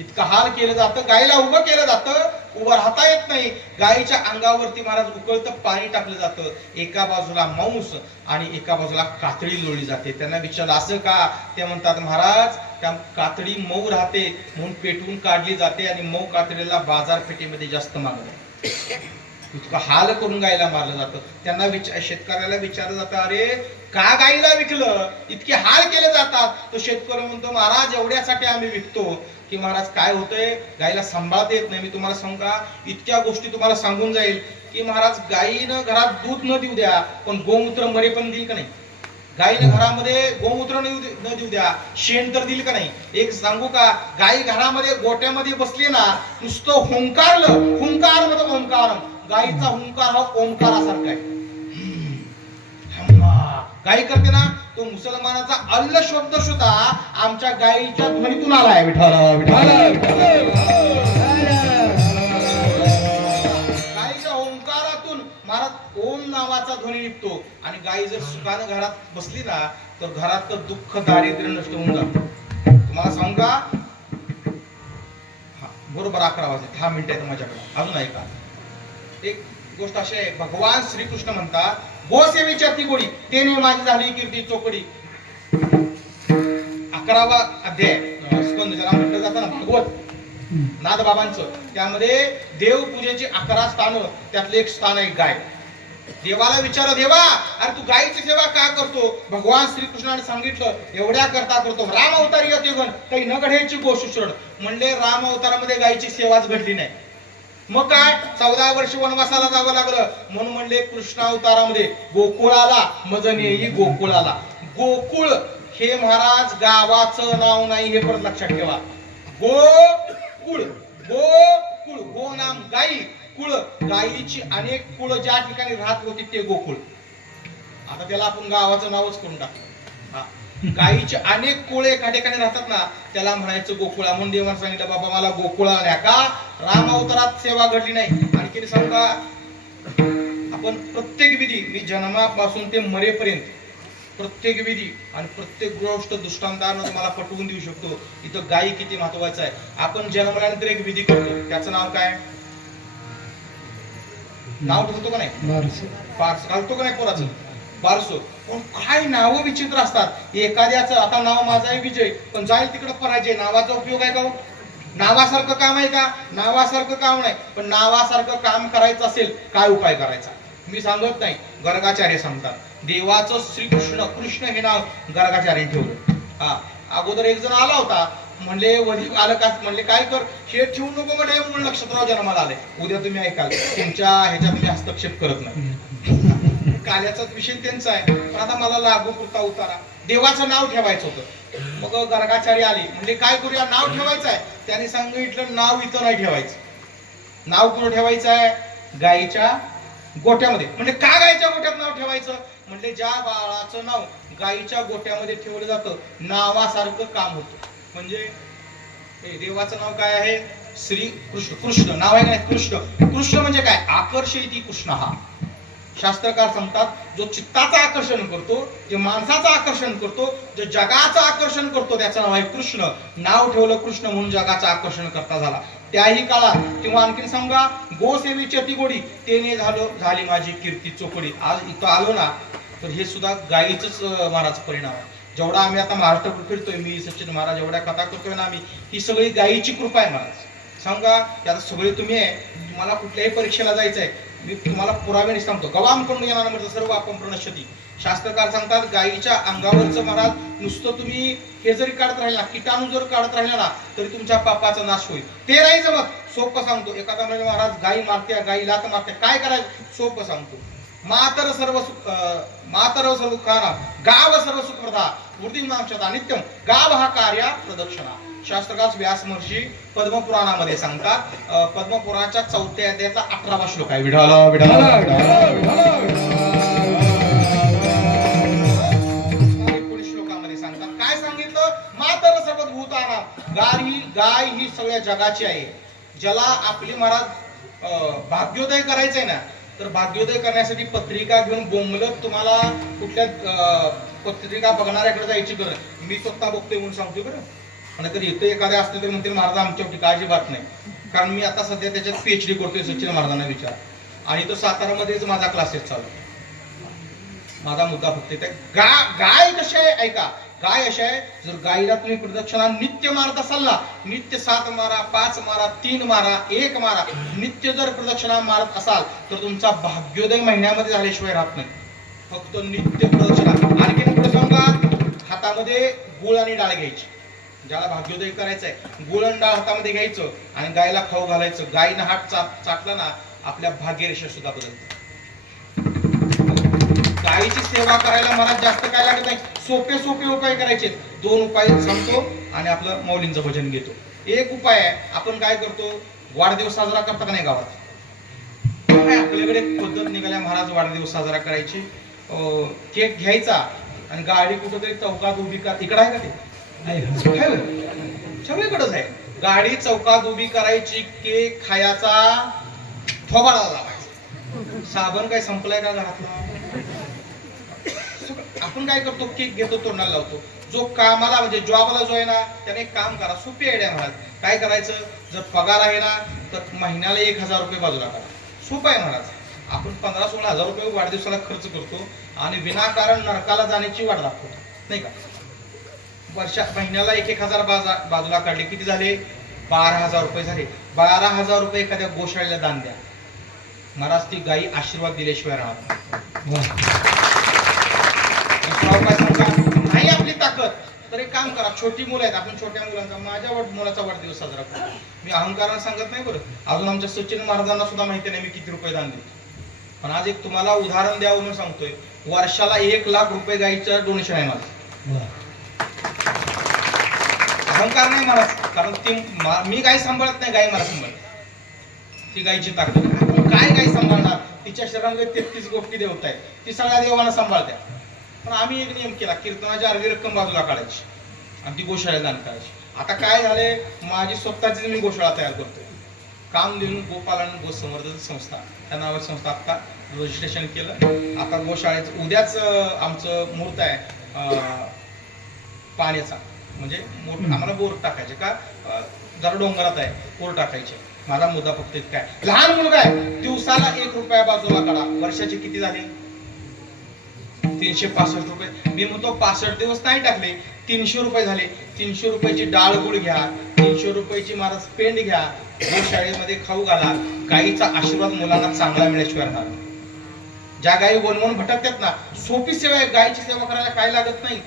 इतकं हाल केलं जातं. गायला उभं केलं जातं, उभं राहता येत नाही. गायीच्या अंगावरती महाराज उकळतं पाणी टाकलं जातं. एका बाजूला मांस आणि एका बाजूला कातडी लोळली जाते. त्यांना विचारलं, असं का? ते म्हणतात, महाराज त्या कातडी मऊ राहते म्हणून पेटवून काढली जाते आणि मऊ कातडीला बाजारपेठेमध्ये जास्त मागणी आहे. इतकं हाल करून गायला मारलं जातं. त्यांना शेतकऱ्याला विचारलं जातं, अरे का गायीला विकलं? इतके हाल केले जातात. तो शेतकरी म्हणतो, महाराज एवढ्यासाठी आम्ही विकतो की महाराज काय होतंय, गायीला सांभाळता येत नाही. मी तुम्हाला सांगू का, इतक्या गोष्टी तुम्हाला सांगून जाईल की महाराज गायीनं घरात दूध न देऊ द्या पण गोमूत्र मरे पण देईल का नाही? गायीने घरामध्ये गोमूत्र न देऊ द्या, शेण तर देईल का नाही? एक सांगू का, गायी घरामध्ये गोट्यामध्ये बसली ना, नुसतं हुंकारलं, हुंकार मध्ये ओंकार, गायीचा हुंकार हा ओंकारासारखा आहे. गायी करते ना, तो मुसलमानाचा अल्ल शब्द सुद्धा आमच्या गायीच्या ध्वनीतून आलाय. विठ्ठल विठ्ठल. गायीच्या ओंकारातून महाराज ओम नावाचा ध्वनी निघतो. आणि गायी जर सुखानं घरात बसली ना तर घरात तर दुःख दारिद्र्य नष्ट होऊन जातं. तुम्हाला सांगू का, बरोबर 11 वाजले, 10 मिनिटं आहेत माझ्याकडे. अजून ऐका, एक गोष्ट अशी आहे, भगवान श्रीकृष्ण म्हणतात, गोसेवेची अति गोडी तेने माझी झाली कीर्ती चोकडी. 11वा अध्याय स्कंद ज्याला म्हटलं जातं ना भागवत नाथबाबांचं, त्यामध्ये देवपूजेची 11 स्थान, त्यातलं एक स्थान आहे गाय. देवाला विचार, देवा अरे तू गायीची सेवा का करतो? भगवान श्रीकृष्णाने सांगितलं, एवढ्या करता करतो. राम अवतारी येते गण काही न घडायची गोशुषण. म्हणले राम अवतारामध्ये गायीची सेवाच घडली नाही. मग काय, 14 वर्ष वनवासाला जावं लागलं. म्हणून म्हणले कृष्ण अवतारामध्ये गोकुळाला मजन येई गोकुळाला. गोकुळ हे महाराज गावाचं नाव नाही, हे परत लक्षात ठेवा. गोकुळ, गोकुळ, गो नाम गाई, कुळ गायीची अनेक कुळ ज्या ठिकाणी राहत होती ते गोकुळ. आता त्याला आपण गावाचं नावच करून टाकलं. गायीचे अनेक कुळ एका ठिकाणी राहतात ना, त्याला म्हणायचं गोकुळा. म्हणून देवाने सांगितलं, बाबा मला गोकुळा न्या. का? राम अवतारात सेवा घडली नाही. आणखी सांगा, आपण प्रत्येक विधी, मी जन्मापासून ते मरेपर्यंत प्रत्येक विधी आणि प्रत्येक गोष्ट दृष्टांतानं तुम्हाला पटवून देऊ शकतो. इथं गायी किती महत्वाचं आहे. आपण जन्मल्यानंतर एक विधी करतो, त्याचं नाव काय? नाव ठेवतो का नाही? बारसं घालतो का नाही पोराचं? बारसो. पण काय नाव विचित्र असतात. एखाद्याचं, आता नाव माझं आहे विजय, पण जाईल तिकडे पराजय. नावाचा उपयोग आहे का? नावासारखं काम आहे का? नावासारखं काम नाही. पण नावासारखं काम करायचं असेल, काय उपाय करायचा? मी सांगत नाही, गर्गाचार्य सांगतात. देवाचं श्रीकृष्ण, कृष्ण हे नाव गर्गाचार्य ठेवलं. अगोदर एक जण आला होता, म्हणले वधी आलं का? म्हणले काय कर, हे ठेवू नको, म्हणजे मूळ नक्षत्राव जन्माला आले. उद्या तुम्ही ऐकाल, तुमच्या ह्याच्यात मी हस्तक्षेप करत नाही. काल्याचाच विषय त्यांचा आहे. पण आता मला लागू पुरता उतारा. देवाचं नाव ठेवायचं होतं. मग गर्गाचारी आले, म्हणजे काय करूया, नाव ठेवायचं आहे. त्यांनी सांगितलं नाव इथं नाही ठेवायचं, नाव कुठं ठेवायचं आहे, गायीच्या गोठ्यामध्ये. म्हणजे का गायीच्या गोठ्यात नाव ठेवायचं, म्हणजे ज्या बाळाचं नाव गायीच्या गोठ्यामध्ये ठेवलं जातं नावासारखं काम होतं. म्हणजे देवाचं नाव काय आहे, श्री कृष्ण. कृष्ण नाव आहे काय, कृष्ण. कृष्ण म्हणजे काय, आकर्षयती कृष्ण. हा शास्त्रकार सांगतात, जो चित्ताचं आकर्षण करतो, जे माणसाचं आकर्षण करतो, जो जगाचं आकर्षण करतो, त्याचं नाव आहे कृष्ण. नाव ठेवलं कृष्ण म्हणून जगाचं आकर्षण करता झाला. त्याही काळात किंवा आणखीन सांगा, गोसेवेची अति गोडी तेने झाली माझी कीर्ती चोपडी. आज इथं आलो ना तर हे सुद्धा गायीचंच महाराज परिणाम आहे. जेवढा आम्ही आता महाराष्ट्र फिरतोय, मी सचिन महाराज एवढ्या कथा करतोय ना आम्ही, ही सगळी गायीची कृपा आहे महाराज. सांगा की आता सगळे तुम्ही आहे, तुम्हाला कुठल्याही परीक्षेला जायचं आहे, मी तुम्हाला पुरावे सांगतो, गवाम करून येणार म्हणजे सर्व आपण प्रणश्यती. शास्त्रकार सांगतात, गायीच्या अंगावरचं महाराज नुसतं तुम्ही हे जरी काढत राहिला, किटाणू जर काढत राहिला ना, तरी तुमच्या पापाचा नाश होईल. ते नाही जमत, सोपं सांगतो. एखादा म्हणजे महाराज गायी मारते, गायी लात मारते, काय करायचं, सोपं सांगतो. मातर सर्व सुखाना गाव सर्व सुखप्रदा वृद्धी नामशता नित्यम गाव हा कार्या प्रदक्षिणा. शास्त्रकार व्यास महर्षी पद्मपुराणामध्ये सांगतात, पद्मपुराणाच्या 4थ्या अध्यायातला 18वा श्लोक आहे. विठाला विठाला श्लोकामध्ये सांगतात, काय सांगितलं, मातर सर्व भूताना, गाय ही सगळ्या जगाची आहे. ज्याला आपली महाराज भाग्योदय करायचंय ना, तर भाग्योदय करण्यासाठी पत्रिका घेऊन बोंबलत तुम्हाला कुठल्या पत्रिका बघणाऱ्याकडे जायची गरज. मी स्वतः बघतोय म्हणून सांगतोय बरं. आणि तर इथे एखाद्या असले तर म्हणतील महाराज आमच्यावरती काळजी बात नाही, कारण मी आता सध्या त्याच्यात PhD करतोय सचिन महाराजांना विचार, आणि तो सातारामध्येच माझा क्लासेस चालू. माझा मुद्दा फक्त गाय कशी आहे ऐका, गाय अशी आहे, जर गायीला तुम्ही प्रदक्षिणा नित्य मारत असाल ना, नित्य 7 मारा, 5 मारा, 3 मारा, 1 मारा, नित्य जर प्रदक्षिणा मारत असाल तर तुमचा भाग्योदय महिन्यामध्ये झाल्याशिवाय राहत नाही. फक्त नित्य प्रदक्षिणा. आणखी पुढे सांगा, हातामध्ये गुळ आणि डाळ घ्यायची. ज्याला भाग्योदय करायचंय, गुळ आणि डाळ हातामध्ये घ्यायचं आणि गायला खाऊ घालायचं. गायीनं हात चाटला ना, आपल्या भाग्यरेषा सुद्धा बदलते. गायीची सेवा करायला मला जास्त काय लागत नाही, सोपे सोपे उपाय करायचे. 2 उपाय सांगतो आणि आपलं मौलींचं भजन घेतो. एक उपाय आहे, आपण काय करतो, वाढदिवस साजरा करता का नाही गावात, आपल्याकडे पद्धत निघाल्या महाराज वाढदिवस साजरा करायची. केक घ्यायचा आणि गाडी कुठंतरी चौकात उभी कर, इकडं आहे का ते सगळीकडेच आहे. गाडी चौकात उभी करायची, केक खायचा, थोबाडा लावायचा. साबण काय संपलाय का घरातला, आपण काय करतो, केक घेतो, तोंडाला लावतो. जो कामाला म्हणजे जॉबला जो आहे ना, त्याने एक काम करा, सोपी आयडिया महाराज. काय करायचं, जर पगार आहे ना तर महिन्याला 1000 रुपये बाजूला करा. सोपं आहे महाराज. आपण 15-16 हजार रुपये वाढदिवसाला खर्च करतो आणि विनाकारण नरकाला जाण्याची वाट दाखवतो, नाही का. महिन्याला 1000 बाजूला काढले, किती झाले, 12000 रुपये झाले. 12000 रुपये एखाद्या गोशाळेला दान द्या महाराज. ती गायी आशीर्वाद दिल्याशिवाय राहत नाही. आपली ताकद तर एक काम करा, छोटी मुलं आहेत, आपण छोट्या मुलांचा, माझ्या मुलाचा वाढदिवस साजरा करू. मी अहंकारानं सांगत नाही बरं. अजून आमच्या सचिन महाराजांना सुद्धा माहिती नाही मी किती रुपये दान देतो. पण आज एक तुम्हाला उदाहरण द्यावं म्हणून सांगतोय, वर्षाला 1 लाख रुपये गायीचं डोनेशन आहे माझं. अहंकार नाही महाराज, कारण ती मी गाय सांभाळत नाही, गाय मला सांभाळत. ती गायची ताकद. काय गाय सांभाळणार, तिच्या शरीरामध्ये 33 गोष्टी देवता आहेत, ती सगळ्या देवाला सांभाळत्या. पण आम्ही एक नियम केला, कीर्तनाची अर्धी रक्कम बाजूला काढायची आणि ती गोशाळेला दान करायची. आता काय झाले, माझी स्वतःची मी गोशाळा तयार करतोय. कामधेनू गोपालन गोसंवर्धन संस्था, त्या नावाची संस्था आता रजिस्ट्रेशन केलं. आता गोशाळेचं उद्याच आमचं मुहूर्त आहे पाण्याचा, म्हणजे आम्हाला बोर टाकायचे का, जरा डोंगरात आहे, बोर टाकायचे. माझा मुद्दा फक्त इतका आहे, लहान मुलगा आहे, दिवसाला 1 रुपया बाजूला काढा. वर्षाचे किती झाले, 365 रुपये. मी म्हणतो 65 दिवस नाही टाकले, 300 रुपये झाले. 300 रुपयाची डाळ गुळ घ्या, 300 रुपयाची महाराज पेंड घ्या, गोशाळेमध्ये खाऊ घाला. गायीचा आशीर्वाद मुलांना चांगला मिळाल्याशिवाय राहणार. ज्या गायी वनवन भटकतात ना, सोपी सेवा आहे. गायीची सेवा करायला काय लागत नाही,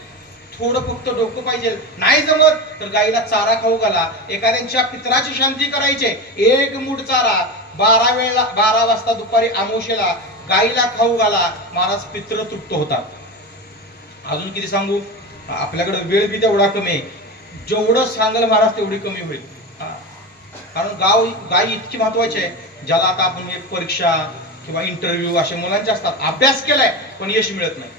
थोडं फक्त डोकं पाहिजे. नाही जमत तर गायीला चारा खाऊ घाला. एखाद्यांच्या पित्राची शांती करायची, 1 मूठ चारा 12 वाजता दुपारी अमावस्येला गायीला खाऊ घाला. महाराज पित्र तृप्त होतात. अजून किती सांगू, आपल्याकडे वेळ बी तेवढा कमी आहे, जेवढं सांगाल महाराज तेवढी कमी होईल. हा. कारण गाय इतकी महत्वाची आहे, ज्याला आता आपण एक परीक्षा किंवा इंटरव्ह्यू अशा मुलांचे असतात, अभ्यास केलाय पण यश मिळत नाही.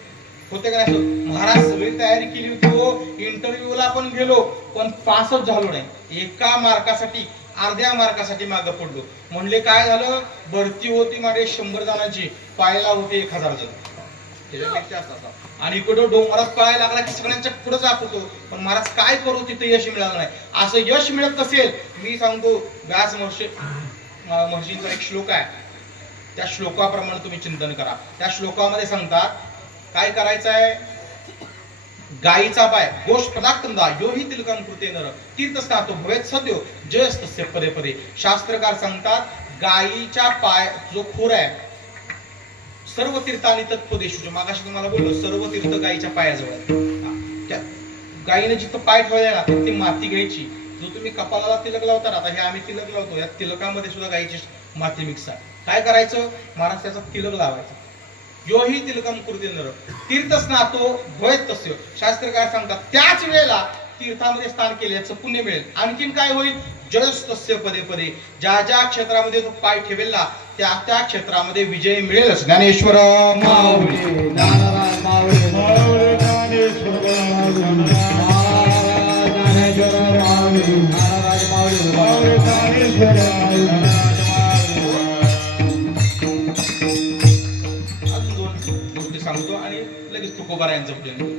होते का नाही असं? महाराज सगळी तयारी केली होती, इंटरव्ह्यूला पण गेलो पण पासच झालो नाही. एका मार्कासाठी अर्ध्या मार्कासाठी मागं पडलो. म्हणले काय झालं, भरती होती माझे 100 जणांची, पाहायला होते 1000 जण. त्याच्यापेक्षा असतात. आणि इकडं डोंगरात पळायला लागला की सगळ्यांच्या पुढे जात होतो, पण महाराज काय करू, तिथे यश मिळालं नाही. असं यश मिळत नसेल, मी सांगतो व्यास महर्षींचा एक श्लोक आहे, त्या श्लोकाप्रमाणे तुम्ही चिंतन करा. त्या श्लोकामध्ये सांगतात काय करायचं आहे, गायीचा पाय गोष पदाक्तंदा यो हि तिलकं कृते नर तीर्थस्नातो भवेत सद्यो जयस्तस्य पदे पदे. शास्त्रकार सांगतात गायीच्या पाय जो खोर आहे, सर्व तीर्थांनी तत्पदेशू, मागाशी तुम्हाला बोललो सर्व तीर्थ गायीच्या पायाजवळ आहे. त्या गायीने जिथं पाय ठेवलाय ना ती माती घ्यायची. जो तुम्ही कपालाला तिलक लावता ना, आता हे आम्ही तिलक लावतो, या तिलकामध्ये सुद्धा गायीची माती मिक्स आहे. काय करायचं, महाराज त्याचा तिलक लावायचा. यो हि तिलकम कृते नर तीर्थ स्नातो भवेत तस्य. शास्त्रकार सांगतात त्याच वेळेला तीर्थामध्ये स्नान केल्याचं पुण्य मिळेल. आणखीन काय होईल, जयस्तस्य पदे पदे. ज्या ज्या क्षेत्रामध्ये तो पाय ठेवेल ना त्या त्या क्षेत्रामध्ये विजय मिळेलच. ज्ञानेश्वर माऊली. ज्ञानराज माऊली. माऊली ज्ञानेश्वर ज्ञानेश्वर माऊली. ज्ञानराज माऊली. माऊली ज्ञानेश्वर अजून 2 गोष्टी सांगतो आणि लगेच तुकोबारायांचं पुढे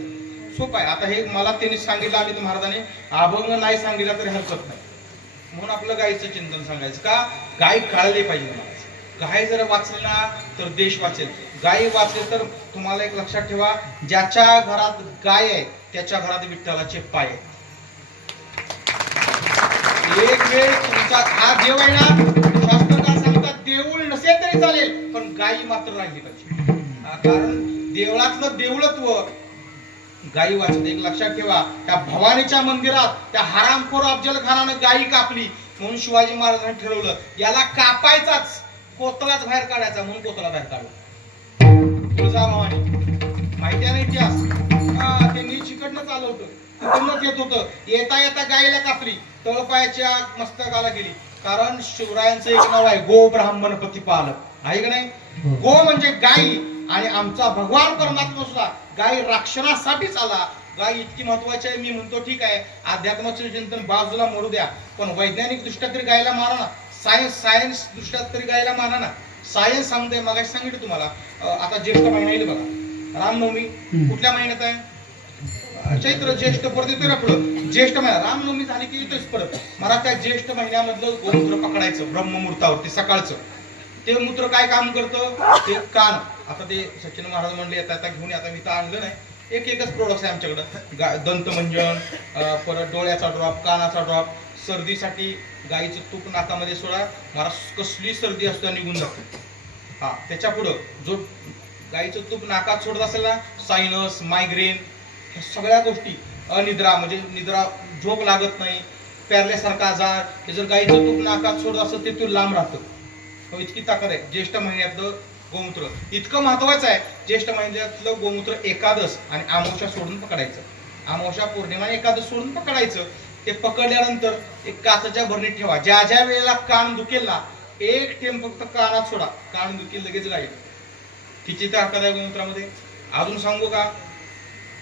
सोपं आहे. आता हे मला त्यांनी सांगितलं आणि ते महाराजांनी अभंग नाही सांगितलं तरी हरकत नाही, म्हणून आपलं गायीचं चिंतन सांगायचं. का गाय कळली पाहिजे मला. गाय जर वाचली ना तर देश वाचेल. गाय वाचले तर तुम्हाला एक लक्षात ठेवा, ज्याच्या घरात गाय आहे त्याच्या घरात विठ्ठलाचे पाय आहे. एक वेळ तुमचा हा देव आहे ना, शास्त्रकार सांगतात देऊळ नसेल तरी चालेल पण गायी मात्र राहिली पाहिजे. कारण देवळातलं देवळत्व गायी वाचत. एक लक्षात ठेवा, त्या भवानीच्या मंदिरात त्या हरामखोर अफजल खानानं गायी कापली, म्हणून शिवाजी महाराजांनी ठरवलं याला कापायचाच, कोतलाच बाहेर काढायचा, म्हणून कोतला बाहेर काढला. तुळजाभवानी माहिती आहे ना इतिहास. त्यांनी चिकडनं चालवतं, तिकडनंच येत होतं. येता येता गायीला कापली, तळपायाच्या मस्तकाला गेली. कारण शिवरायांचं एक नाव आहे गो ब्राह्मण प्रतिपालक, आहे का नाही. गो म्हणजे गायी, आणि आमचा भगवान परमात्मा सुद्धा गाय रक्षणासाठीच आला. गाय इतकी महत्वाची आहे. मी म्हणतो ठीक आहे अध्यात्माचे चिंतन बाजूला मरू द्या, पण वैज्ञानिक दृष्ट्या तरी गायला मारा ना. सायन्स दृष्ट्या तरी गायला मारा ना. सायन्स सांगते, मगाशी सांगितलं तुम्हाला. आता ज्येष्ठ महिना येईल बघा, रामनवमी कुठल्या महिन्यात आहे, चैत्र ज्येष्ठ परत येतोय ना पुढं. ज्येष्ठ महिना रामनवमी झाली की येतोच परत. मला त्या ज्येष्ठ महिन्यामधलं गोमूत्र पकडायचं ब्रह्ममुहूर्तावरती सकाळचं. ते मूत्र काय काम करतं, ते कान. आता ते सचिन महाराज म्हणले आता घेऊन, आता मी तर आणलं नाही, एकच प्रोडक्ट आहे आमच्याकडं. दंतमंजन, परत डोळ्याचा ड्रॉप, कानाचा ड्रॉप. सर्दीसाठी गाईचं तूप नाकामध्ये सोडा, महाराज कसली सर्दी असतो निघून जातो. हा, त्याच्या पुढं जो गाईचं तूप नाकात सोडत असेल ना, सायनस, मायग्रेन, सगळ्या गोष्टी, अनिद्रा म्हणजे निद्रा, झोप लागत नाही, पॅरल्यासारखा आजार, हे जर गाईचं तूप नाकात सोडत असेल ते तू लांब राहतं. इतकी ताकद आहे ज्येष्ठ महिन्यातलं गोमूत्र. इतकं महत्वाचं आहे ज्येष्ठ महिन्यातलं गोमूत्र. एकादश आणि अमावस्या सोडून पकडायचं. अमावस्या, पौर्णिमा, एकादश सोडून पकडायचं. ते पकडल्यानंतर एक काचेच्या भरणीत ठेवा. ज्या ज्या वेळेला कान दुखेल ना, एक थेंब फक्त कानात सोडा, कान दुखेल लगेच गाईल. किती ताकद आहे गोमूत्रामध्ये. अजून सांगू का,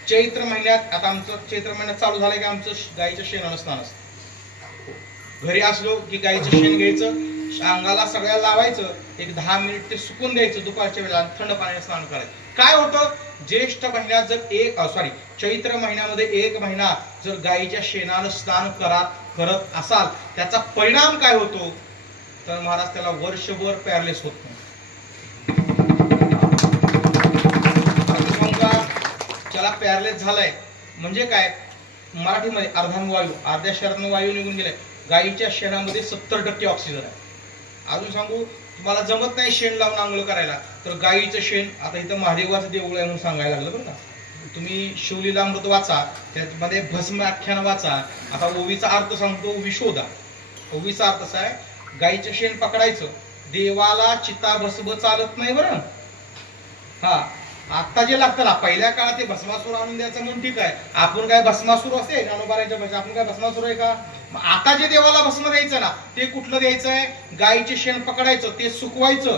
चैत्र महिन्यात, आता आमचं चैत्र महिन्यात चालू झालंय की आमचं गाईचं शेणानं स्नान असतं. घरी असलो की गाईचं शेण घ्यायचं, अंगाला सगळ्या लावायचं, एक 10 मिनिट ते सुकून द्यायचं दुपारच्या वेळेला, थंड पाण्याने स्नान करायचं. काय होतं, ज्येष्ठ महिन्यात जर चैत्र महिन्यामध्ये 1 महिना जर गाईच्या शेणानं स्नान करत असाल, त्याचा परिणाम काय होतो तर महाराज त्याला वर्षभर पॅरलेस होत नाही. त्याला पॅरलेस झालाय म्हणजे काय, मराठीमध्ये अर्धांगवायू, अर्ध्या शरीरातून वायू निघून गेलाय. गाईच्या शेणामध्ये 70% ऑक्सिजन आहे. अजून सांगू, तुम्हाला जमत नाही शेण लावून आंघोळ करायला, तर गाईचं शेण, आता इथं महादेवाचं देऊळ आहे म्हणून सांगायला लागलं बरं का. तुम्ही शिवलीलामृत वाचा, त्यामध्ये भस्म आख्यान वाचा. आता ओवीचा अर्थ सांगतो, ओवी शोधा. ओवीचा अर्थ असा आहे, गाईचं शेण पकडायचं, देवाला चिता भस्म चालत नाही बरं. हा, आता जे लागतं ना पहिल्या काळात ते भस्मासूर आणून द्यायचं म्हणून ठीक आहे. आपण काय भस्मासूर असे ज्ञानोबाराच्या भाषा आपण काय भस्मासूर आहे का? मग आता जे देवाला भस्म द्यायचं ना ते कुठलं द्यायचंय? गायीचे शेण पकडायचं, ते सुकवायचं,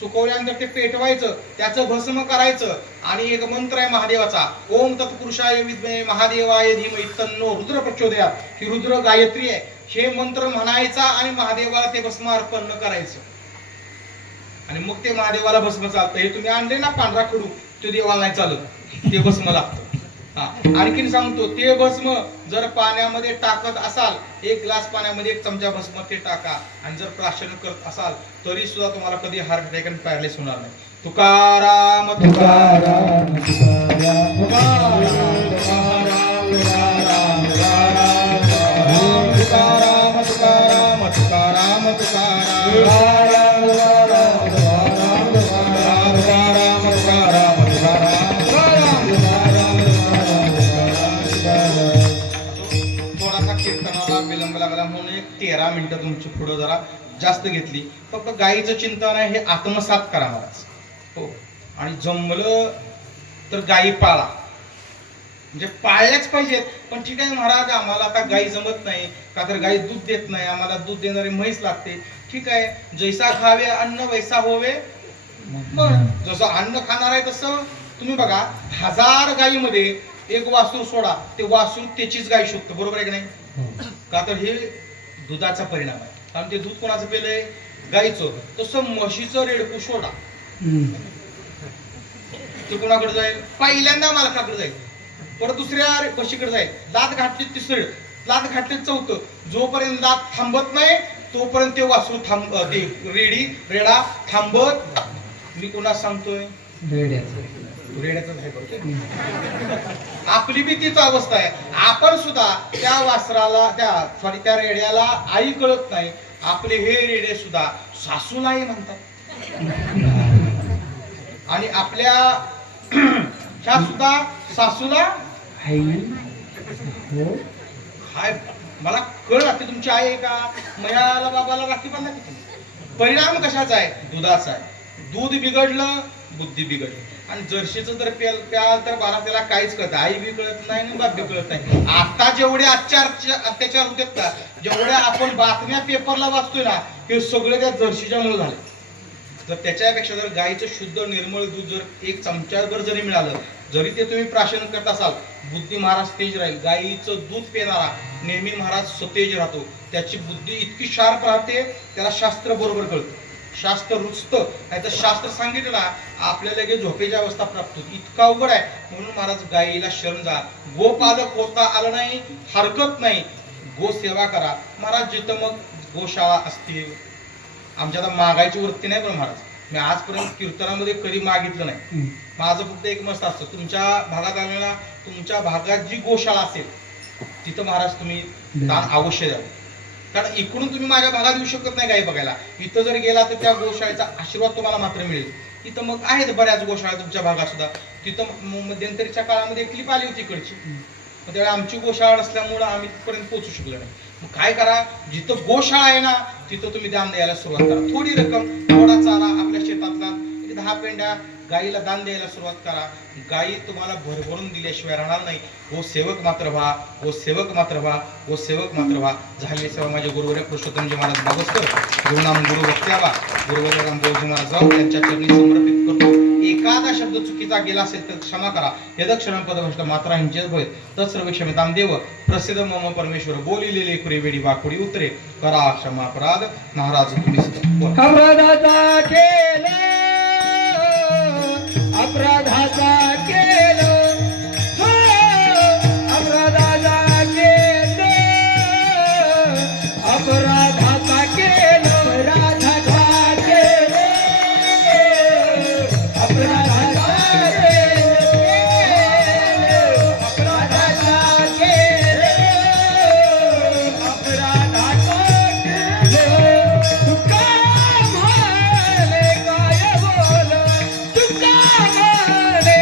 सुकवल्यानंतर ते पेटवायचं, त्याचं भस्म करायचं आणि एक मंत्र आहे महादेवाचा, ओम तत्पुरुषाय विद्महे महादेवाय धीमहि तन्नो रुद्र प्रचोदयात्. ही रुद्र गायत्री आहे. हे मंत्र म्हणायचा आणि महादेवाला ते भस्म अर्पण करायचं आणि मग ते महादेवाला भस्म चालतं. हे तुम्ही आणले ना पांढरा खडू, ते देवाला नाही चालत, ते भस्म लागतं. आणखीन सांगतो, ते भस्म जर पाण्यामध्ये टाकत असाल, एक ग्लास पाण्यामध्ये 1 चमचा भस्म ते टाका आणि जर प्राशन करत असाल तरी सुद्धा तुम्हाला कधी हार्ट अटॅक आणि पॅरालिसिस होणार नाही. तुकाराम तुकाराम तुकाराम तुकाराम तुकाराम तुकाराम थोडासा कीर्तनाला विलंब लागला म्हणून एक 13 मिनिटं तुमची पुढं जरा जास्त घेतली. फक्त गायीचं चिंतन आहे हे आत्मसात करा महाराज. हो, आणि जमलं तर गायी पाळा, म्हणजे पाळल्याच पाहिजेत. पण ठीक आहे महाराज, आम्हाला आता गायी जमत नाही का तर गायी दूध देत नाही, आम्हाला दूध देणारी म्हैस लागते. ठीक आहे, जैसा खावे अन्न वैसा होवे मन. जसं अन्न खाणार आहे तसं तुम्ही बघा, 1000 गायीमध्ये एक वासरू सोडा, ते वासरू त्याचीच गाय शोधतं, बरोबर आहे की नाही? का तर हे दुधाचा परिणाम आहे. कारण ते दूध कोणाचं पेलंय? गायीचं. तसं म्हशीचं रेडकू सोडा, ते कोणाकडे जाईल? पहिल्यांदा मालकाकडे जाईल, परत दुसऱ्या म्हशीकडे जाईल, दात घातले तिसरं, दात घातले चौथं. जोपर्यंत दात थांबत नाही तोपर्यंत ते वासरू ते रेडा थांबत. मी कोणा सांगतोय? रेड्याचं आहे बरोबर. आपली बी तीच अवस्था आहे. आपण सुद्धा त्या वासराला त्या रेड्याला आई कळत नाही. आपले हे रेडे सुद्धा सासूलाही म्हणतात आणि आपल्या ह्या सुद्धा सासूला हाय. मला कळ लागते तुमची आई आहे का? मयाला बाबाला राखी बांधा किती. परिणाम कशाचा आहे? दुधाचा आहे. दूध बिघडलं, बुद्धी बिघडली. आणि जर्शीचं जर प्याल तर बाळा त्याला काहीच कळत, आई बी कळत नाही आणि बाप बी कळत नाही. आता जेवढे अत्याचार होतात का, जेवढ्या आपण बातम्या पेपरला वाचतोय ना, हे सगळे त्या जर्शीच्या मुळे झाले. तर त्याच्यापेक्षा जर गायीचं शुद्ध निर्मळ दूध जर 1 चमच्याभर जरी मिळालं, जरी ते तुम्ही प्राशन करत असाल, बुद्धी महाराज तेज राहील. गायीचं दूध पिणारा नेहमी महाराज सतेज राहतो. त्याची बुद्धी इतकी शार्प राहते, त्याला शास्त्र बरोबर कळतं, शास्त्र रुचतं. नाही तर शास्त्र सांगितलं ना, आपल्याला लगेच झोपेची अवस्था प्राप्त होती. इतका अवघड आहे. म्हणून महाराज गायीला शरण जा. गोपालक होता आलं नाही हरकत नाही, गो सेवा करा महाराज. जिथं मग गोशाळा असतील, आमच्या आता मागायची वृत्ती नाही पण महाराज, मी आजपर्यंत कीर्तनामध्ये कधी मागितलं नाही. माझं फक्त एक मस्त असतं, तुमच्या भागात आलेला, तुमच्या भागात जी गोशाळा असेल तिथं महाराज तुम्ही दान अवश्य द्या. कारण इकडून तुम्ही माझ्या भागात येऊ शकत नाही गाई बघायला. इथं जर गेला तर त्या गोशाळेचा आशीर्वाद तुम्हाला मात्र मिळेल. तिथं मग आहेत बऱ्याच गोशाळा तुमच्या भागात सुद्धा. तिथं मध्यंतरीच्या काळामध्ये एक क्लिप आली होती इकडची, त्यावेळी आमची गोशाळा नसल्यामुळं आम्ही तिथपर्यंत पोहोचू शकलो नाही. मग काय करा, जिथं गोशाळा आहे ना तिथं तुम्ही दान द्यायला सुरुवात करा. थोडी रक्कम, थोडा चारा आपल्या शेतातला 10 पेंड्या गायीला दान द्यायला सुरुवात करा. गायी तुम्हाला भरभरून दिल्याशिवाय राहणार नाही. वो सेवक मात्र व्हा, वो सेवक मात्र व्हा, वो सेवक मात्र व्हा. झालेली सेवा माझे गुरुवर्य पुरुषोत्तमजी महाराज बाबसकर, गुरुनाम गुरु भक्त्यावा, गुरुवर्य रामभाऊजी महाराज यांच्या चरणी समर्पित करतो. एखादा शब्द चुकीचा गेला असेल तर क्षमा करा. यदक्षरम पदभ्रष्ट मात्रा हिंचेत भय तत्सर्व क्षम्यतां देव. प्रसिद्ध मम परमेश्वर बोलिलेले कुरे वेडी वाकुडी उतरे करा क्षमा अपराध. महाराज तुम्ही अपराधाचा केलं, अपराधाचा केलं, हो, अपराधाचा केलं, अपराधाचा केलं, अपराधाचा केलं, अपराधाचा केलं, अपराधाचा केलं, तुका म्हणे काय बोल, तुका म्हणे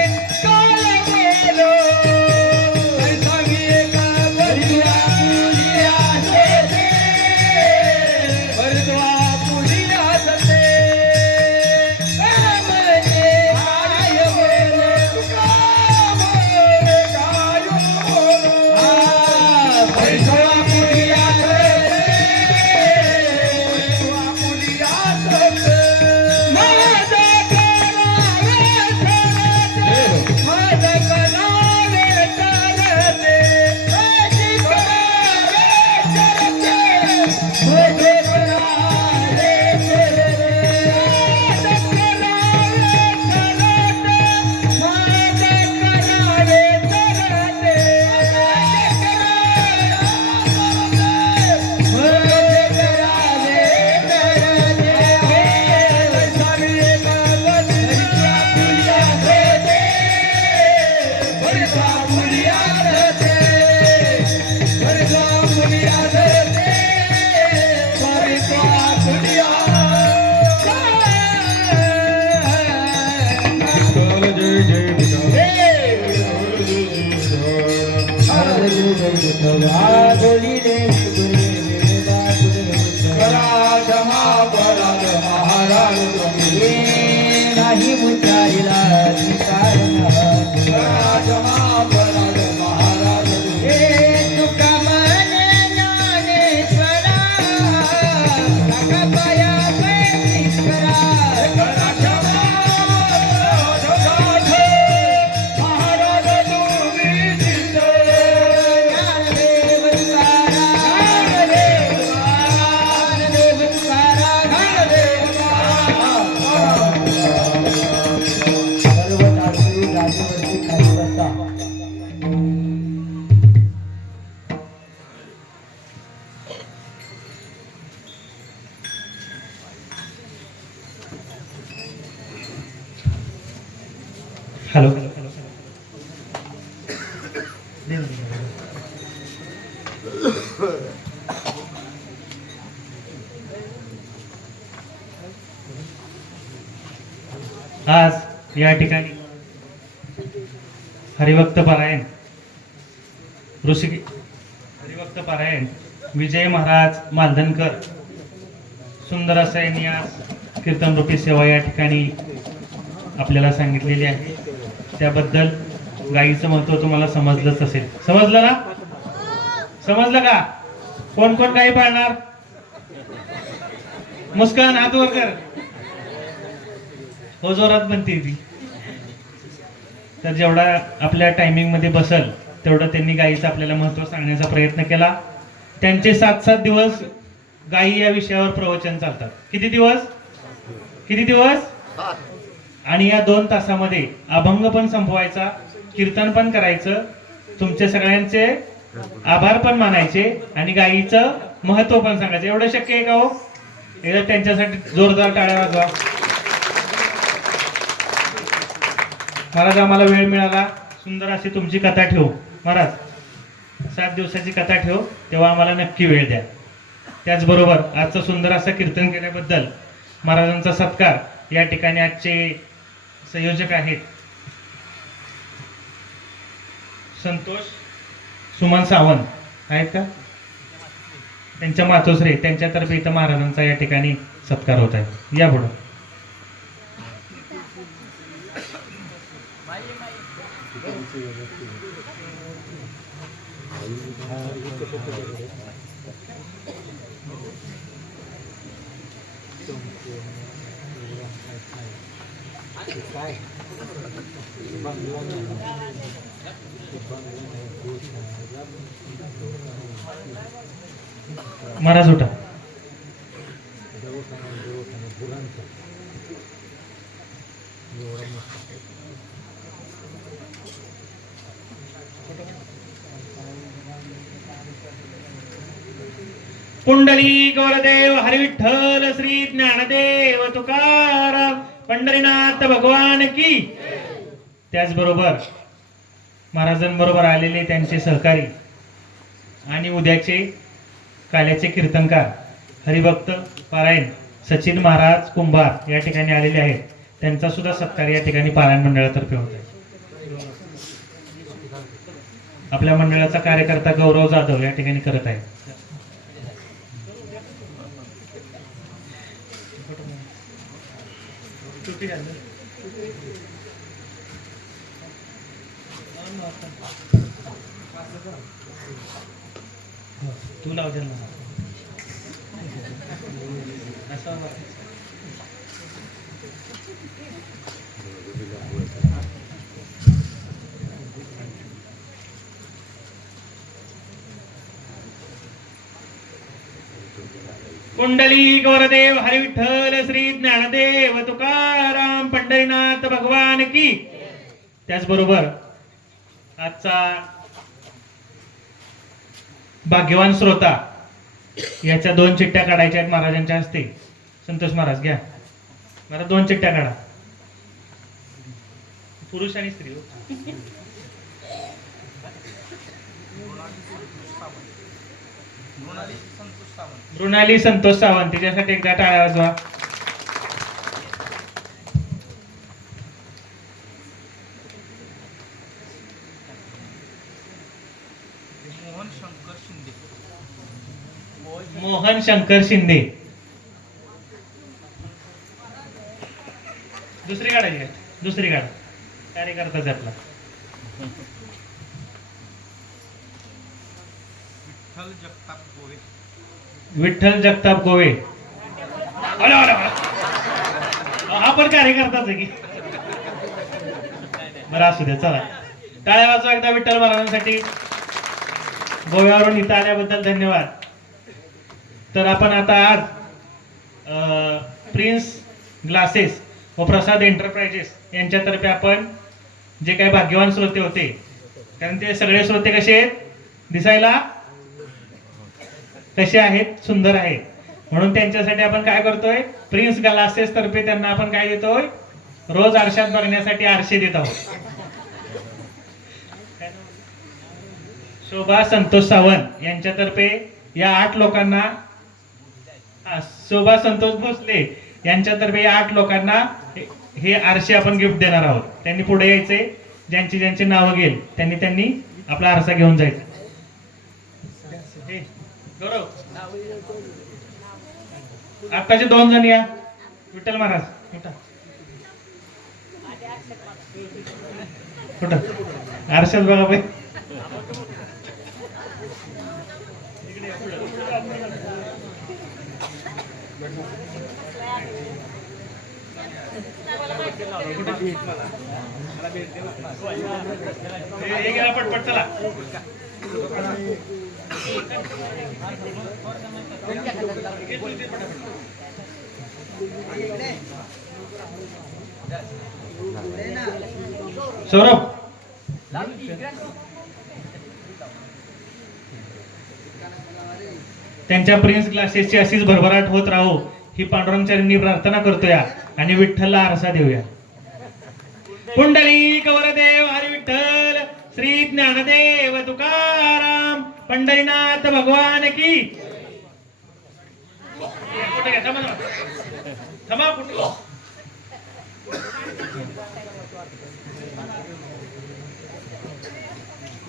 विठोबा बोलिले गुरुदेवा गुरुदेवा करा क्षमा पराध महाराज तुम्ही हे नाही उच्चारिला स्वीकारला करा क्षमा पराध महाराज तुम्ही हे तुका माने ज्ञानेश्वरा काका पाया पैश्वरा करा क्षमा पराध महाराज तुम्ही जिंदे ज्ञानदेव तुकारा ज्ञानदेव तुकारा सर्व तारकरी राजेवरती खाली बसा हॅलो आज या ठिकाणी हरिभक्त पारायण हरिभक्त पारायण विजय महाराज मालधनकर सुंदर असं यांनी आज कीर्तनरूपी सेवा या ठिकाणी आपल्याला सांगितलेली आहे. त्याबद्दल गाईचं महत्व तुम्हाला समजलंच असेल. समजलं ना? समजलं का? कोण कोण गाई पाळणार? मुस्कान हात वर कर. हो जोरात बनते ती. तर जेवढा आपल्या टायमिंग मध्ये बसल तेवढं त्यांनी गाईचं आपल्याला महत्व सांगण्याचा प्रयत्न केला. त्यांचे 7-7 दिवस गाई या विषयावर प्रवचन चालतात. किती दिवस? किती दिवस? आणि या 2 तासामध्ये अभंग पण संपवायचा, कीर्तन पण करायचं, तुमचे सगळ्यांचे आभार पण मानायचे आणि गाईचं महत्व पण सांगायचं. एवढं शक्य आहे का हो? एकदा त्यांच्यासाठी जोरदार टाळ्या वाजवा. महाराज आम्हाला वेळ मिळाला, सुंदर अशी तुमची कथा ठेवू. महाराज 7 दिवसाची कथा ठेव, तेव्हा आम्हाला नक्की वेळ द्या. त्याचबरोबर आजचं सुंदर असं कीर्तन केल्याबद्दल महाराजांचा सत्कार या ठिकाणी आजचे संयोजक आहेत संतोष सुमन सावंत आहेत का? त्यांच्या मातोश्री त्यांच्यातर्फे इथं महाराजांचा या ठिकाणी सत्कार होत आहे. या पुढं. महाराज उठा. पुंडलिक वरदेव हरिविठ्ठल श्री ज्ञानदेव तुकाराम पंढरीनाथ भगवान की. त्याचबरोबर महाराजांबरोबर आलेले त्यांचे सहकारी आणि उद्याचे काल्याचे कीर्तनकार हरिभक्त पारायण सचिन महाराज कुंभार या ठिकाणी आलेले आहेत. त्यांचा सुद्धा सत्कार या ठिकाणी पारायण मंडळातर्फे होत आहे. आपल्या मंडळाचा कार्यकर्ता गौरव जाधव या ठिकाणी करत आहे. तू लाव दे ना. कुंडलिक वरदेव हरिविठ्ठल श्री ज्ञानदेव तुकाराम पंढरीनाथ भगवान की. त्याचबरोबर आजचा भाग्यवान श्रोता याच्या 2 चिठ्ठ्या काढायच्या आहेत महाराजांच्या हस्ते. संतोष महाराज घ्या. मला 2 चिठ्ठ्या काढा. पुरुष आणि स्त्री. मृणाली संतोष सावंत तिच्यासाठी एकदा टाळ्या वाजवा. मोहन श्रीमान शंकर शिंदे. दुसरी काढायची आहे, दुसरी काढ, कार्यकर्ताच आपला. विठ्ठल जगताप गोवे. अरे अरे अरे. हा पण कार्यकर्ताच आहे की. बरं असू द्या, चला टाळ्या वाजवा एकदा विठ्ठल महाराजांसाठी. गोव्यावरून इथं आल्याबद्दल धन्यवाद. तर आपण आता आज प्रिन्स ग्लासेस व प्रसाद एंटरप्राइजेस यांच्यातर्फे आपण जे काही भाग्यवान श्रोते होते, कारण ते सगळे श्रोते कसे आहेत दिसायला, कसे आहेत, सुंदर आहेत. म्हणून त्यांच्यासाठी आपण काय करतोय, प्रिन्स ग्लासेस तर्फे त्यांना आपण काय देतोय, रोज आरशात बघण्यासाठी आरशे देत आहोत. शोभा संतोष सावंत यांच्यातर्फे या 8 लोकांना, शोभा संतोष भोसले यांच्यातर्फे या 8 लोकांना हे आरशे आपण गिफ्ट देणार आहोत. त्यांनी पुढे यायचे, ज्यांची ज्यांची नावं घेईल त्यांनी आपला आरसा घेऊन जायचा. गौरव, आत्ताचे 2 जण या. विठ्ठल महाराज कुठं आरशात बघा बाई. हे गेला पटपट, चला. सौरभ, त्यांच्या प्रिन्स ग्लासेसची अशीच भरभराट होत राहो ही पांडुरंगचरणी प्रार्थना करतोय आणि विठ्ठलला आरसा देऊया. पुंडलिक वरदेव हरी विठ्ठल, श्री ज्ञानदेव तुकाराम, पंढरीनाथ भगवान की. थांबा,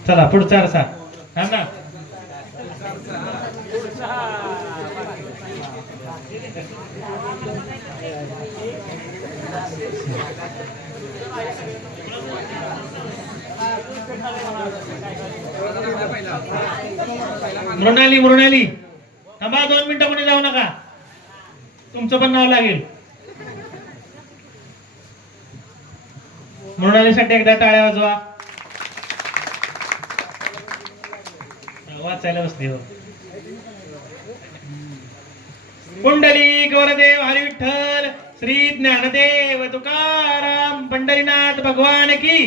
चला पुढचा आरसा. थांब ना. मृणाली थांबा, 2 मिनिटं कोणी जाऊ नका, तुमचं पण नाव लागेल. मृणालीसाठी एकदा टाळ्या वाजवा. वाचायला बसली हो. पुंडलिक वरदेव हरी विठ्ठल, श्री ज्ञानदेव तुकाराम, पंढरीनाथ भगवान की.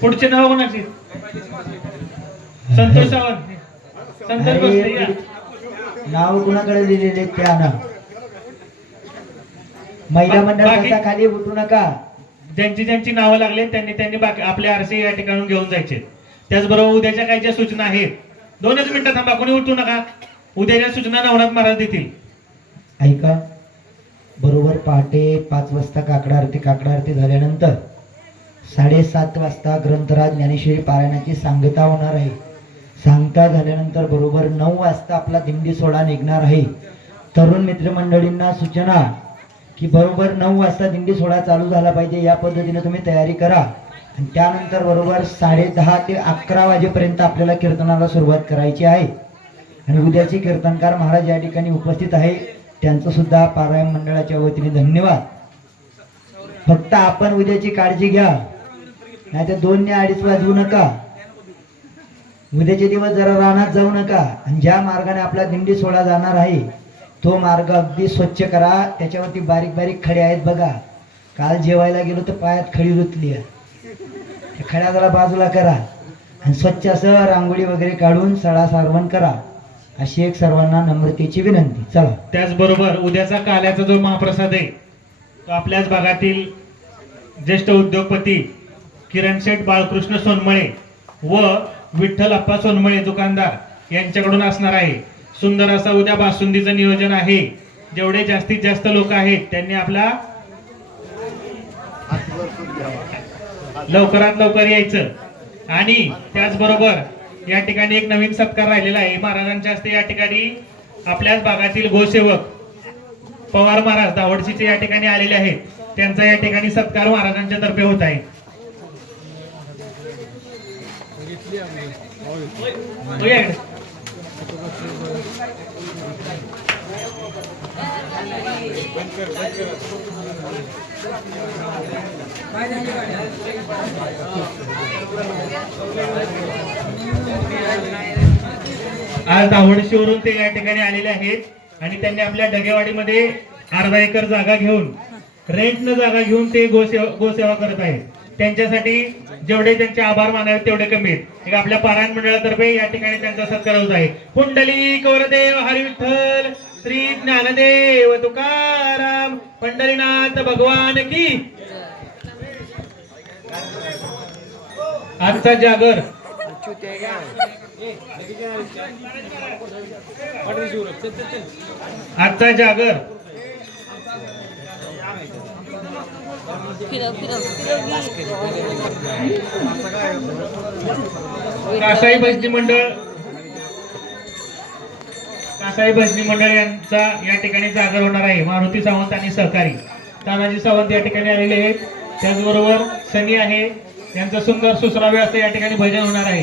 पुढचे नाव कोणाचे? संतोष सावंत, संतोष भोसले या. नाव कुणाकडे दिलेले ते आणा. महिला मंडळाचा खाली उठू नका. ज्यांची ज्यांची नावं लागले त्यांनी बाकी आपले आरसे या ठिकाणून घेऊन जायचे. त्याचबरोबर उद्याच्या काही ज्या सूचना आहेत, 2च मिनिटं थांबा, कोणी उठू नका. उद्याच्या सूचना नवनाथ महाराज देतील. ऐका, बरोबर पहाटे 5 वाजता काकडा आरती झाल्यानंतर 7:30 वाजता ग्रंथराज ज्ञानेश्वरी पारायणाची सांगता होणार आहे. सांगता झाल्यानंतर बरोबर 9 वाजता आपला दिंडी सोहळा निघणार आहे. तरुण मित्रमंडळींना सूचना की बरोबर 9 वाजता दिंडी सोहळा चालू झाला पाहिजे, या पद्धतीने तुम्ही तयारी करा. आणि त्यानंतर बरोबर 10:30 ते 11 वाजेपर्यंत आपल्याला कीर्तनाला सुरुवात करायची आहे. आणि उद्याचे कीर्तनकार महाराज या ठिकाणी उपस्थित आहे, त्यांचं सुद्धा पारायण मंडळाच्या वतीने धन्यवाद. फक्त आपण उद्याची काळजी घ्या, नाही तर 2 ने 2:30 वाजवू नका. उद्याचे दिवस जरा रानात जाऊ नका. आणि ज्या मार्गाने आपला दिंडी सोहळा जाणार आहे तो मार्ग अगदी स्वच्छ करा. त्याच्यावरती बारीक बारीक खडे आहेत बघा. काल जेवायला गेलो तर पायात खडी रुतली आहे, खड्या जरा बाजूला करा आणि स्वच्छ असं रांगोळी वगैरे काढून सडा सारवण करा, अशी एक सर्वांना नम्रतेची विनंती. चला. त्याचबरोबर उद्याचा काल्याचा जो महाप्रसाद आहे तो आपल्याच भागातील ज्येष्ठ उद्योगपती किरण शेठ बाळकृष्ण सोनमळे व विठ्ठल अप्पा सोनमळे दुकानदार यांच्याकडून असणार आहे. सुंदर असा उद्या बासुंदीचं नियोजन आहे. जेवढे जास्तीत जास्त लोक आहेत त्यांनी आपला लवकरात लवकर यायचं. आणि त्याचबरोबर या ठिकाणी एक नवीन सत्कार राहिलेला आहे. महाराजांच्या हस्ते या ठिकाणी आपल्याच भागातील गोसेवक पवार महाराज दावडशीचे या ठिकाणी आलेले आहेत. त्यांचा या ठिकाणी सत्कार महाराजांच्या तर्फे होत आहे. होय. आज दावडशीवरून ते या ठिकाणी आलेले आहेत आणि त्यांनी आपल्या डगेवाडीमध्ये अर्धा एकर जागा घेऊन रेंटनं जागा घेऊन ते गोसेवा करत आहेत. त्यांच्यासाठी जेवढे त्यांचे आभार मानावे तेवढे कमी आहेत. एक आपल्या पारायण मंडळातर्फे या ठिकाणी त्यांचा सत्कार होत आहे. पुंडलिक वरदेव हरी विठ्ठल श्री ज्ञानदेव तुकाराम पंढरीनाथ भगवान की. आजचा जागर आजचा जागर कासाई भजनी मंडळ यांचा या ठिकाणी जागर होणार आहे. मारुती सावंत आणि सहकारी तानाजी सावंत या ठिकाणी आलेले आहेत. त्याचबरोबर सनी आहे. यांचं सुंदर सुसरावे असं या ठिकाणी भजन होणार आहे.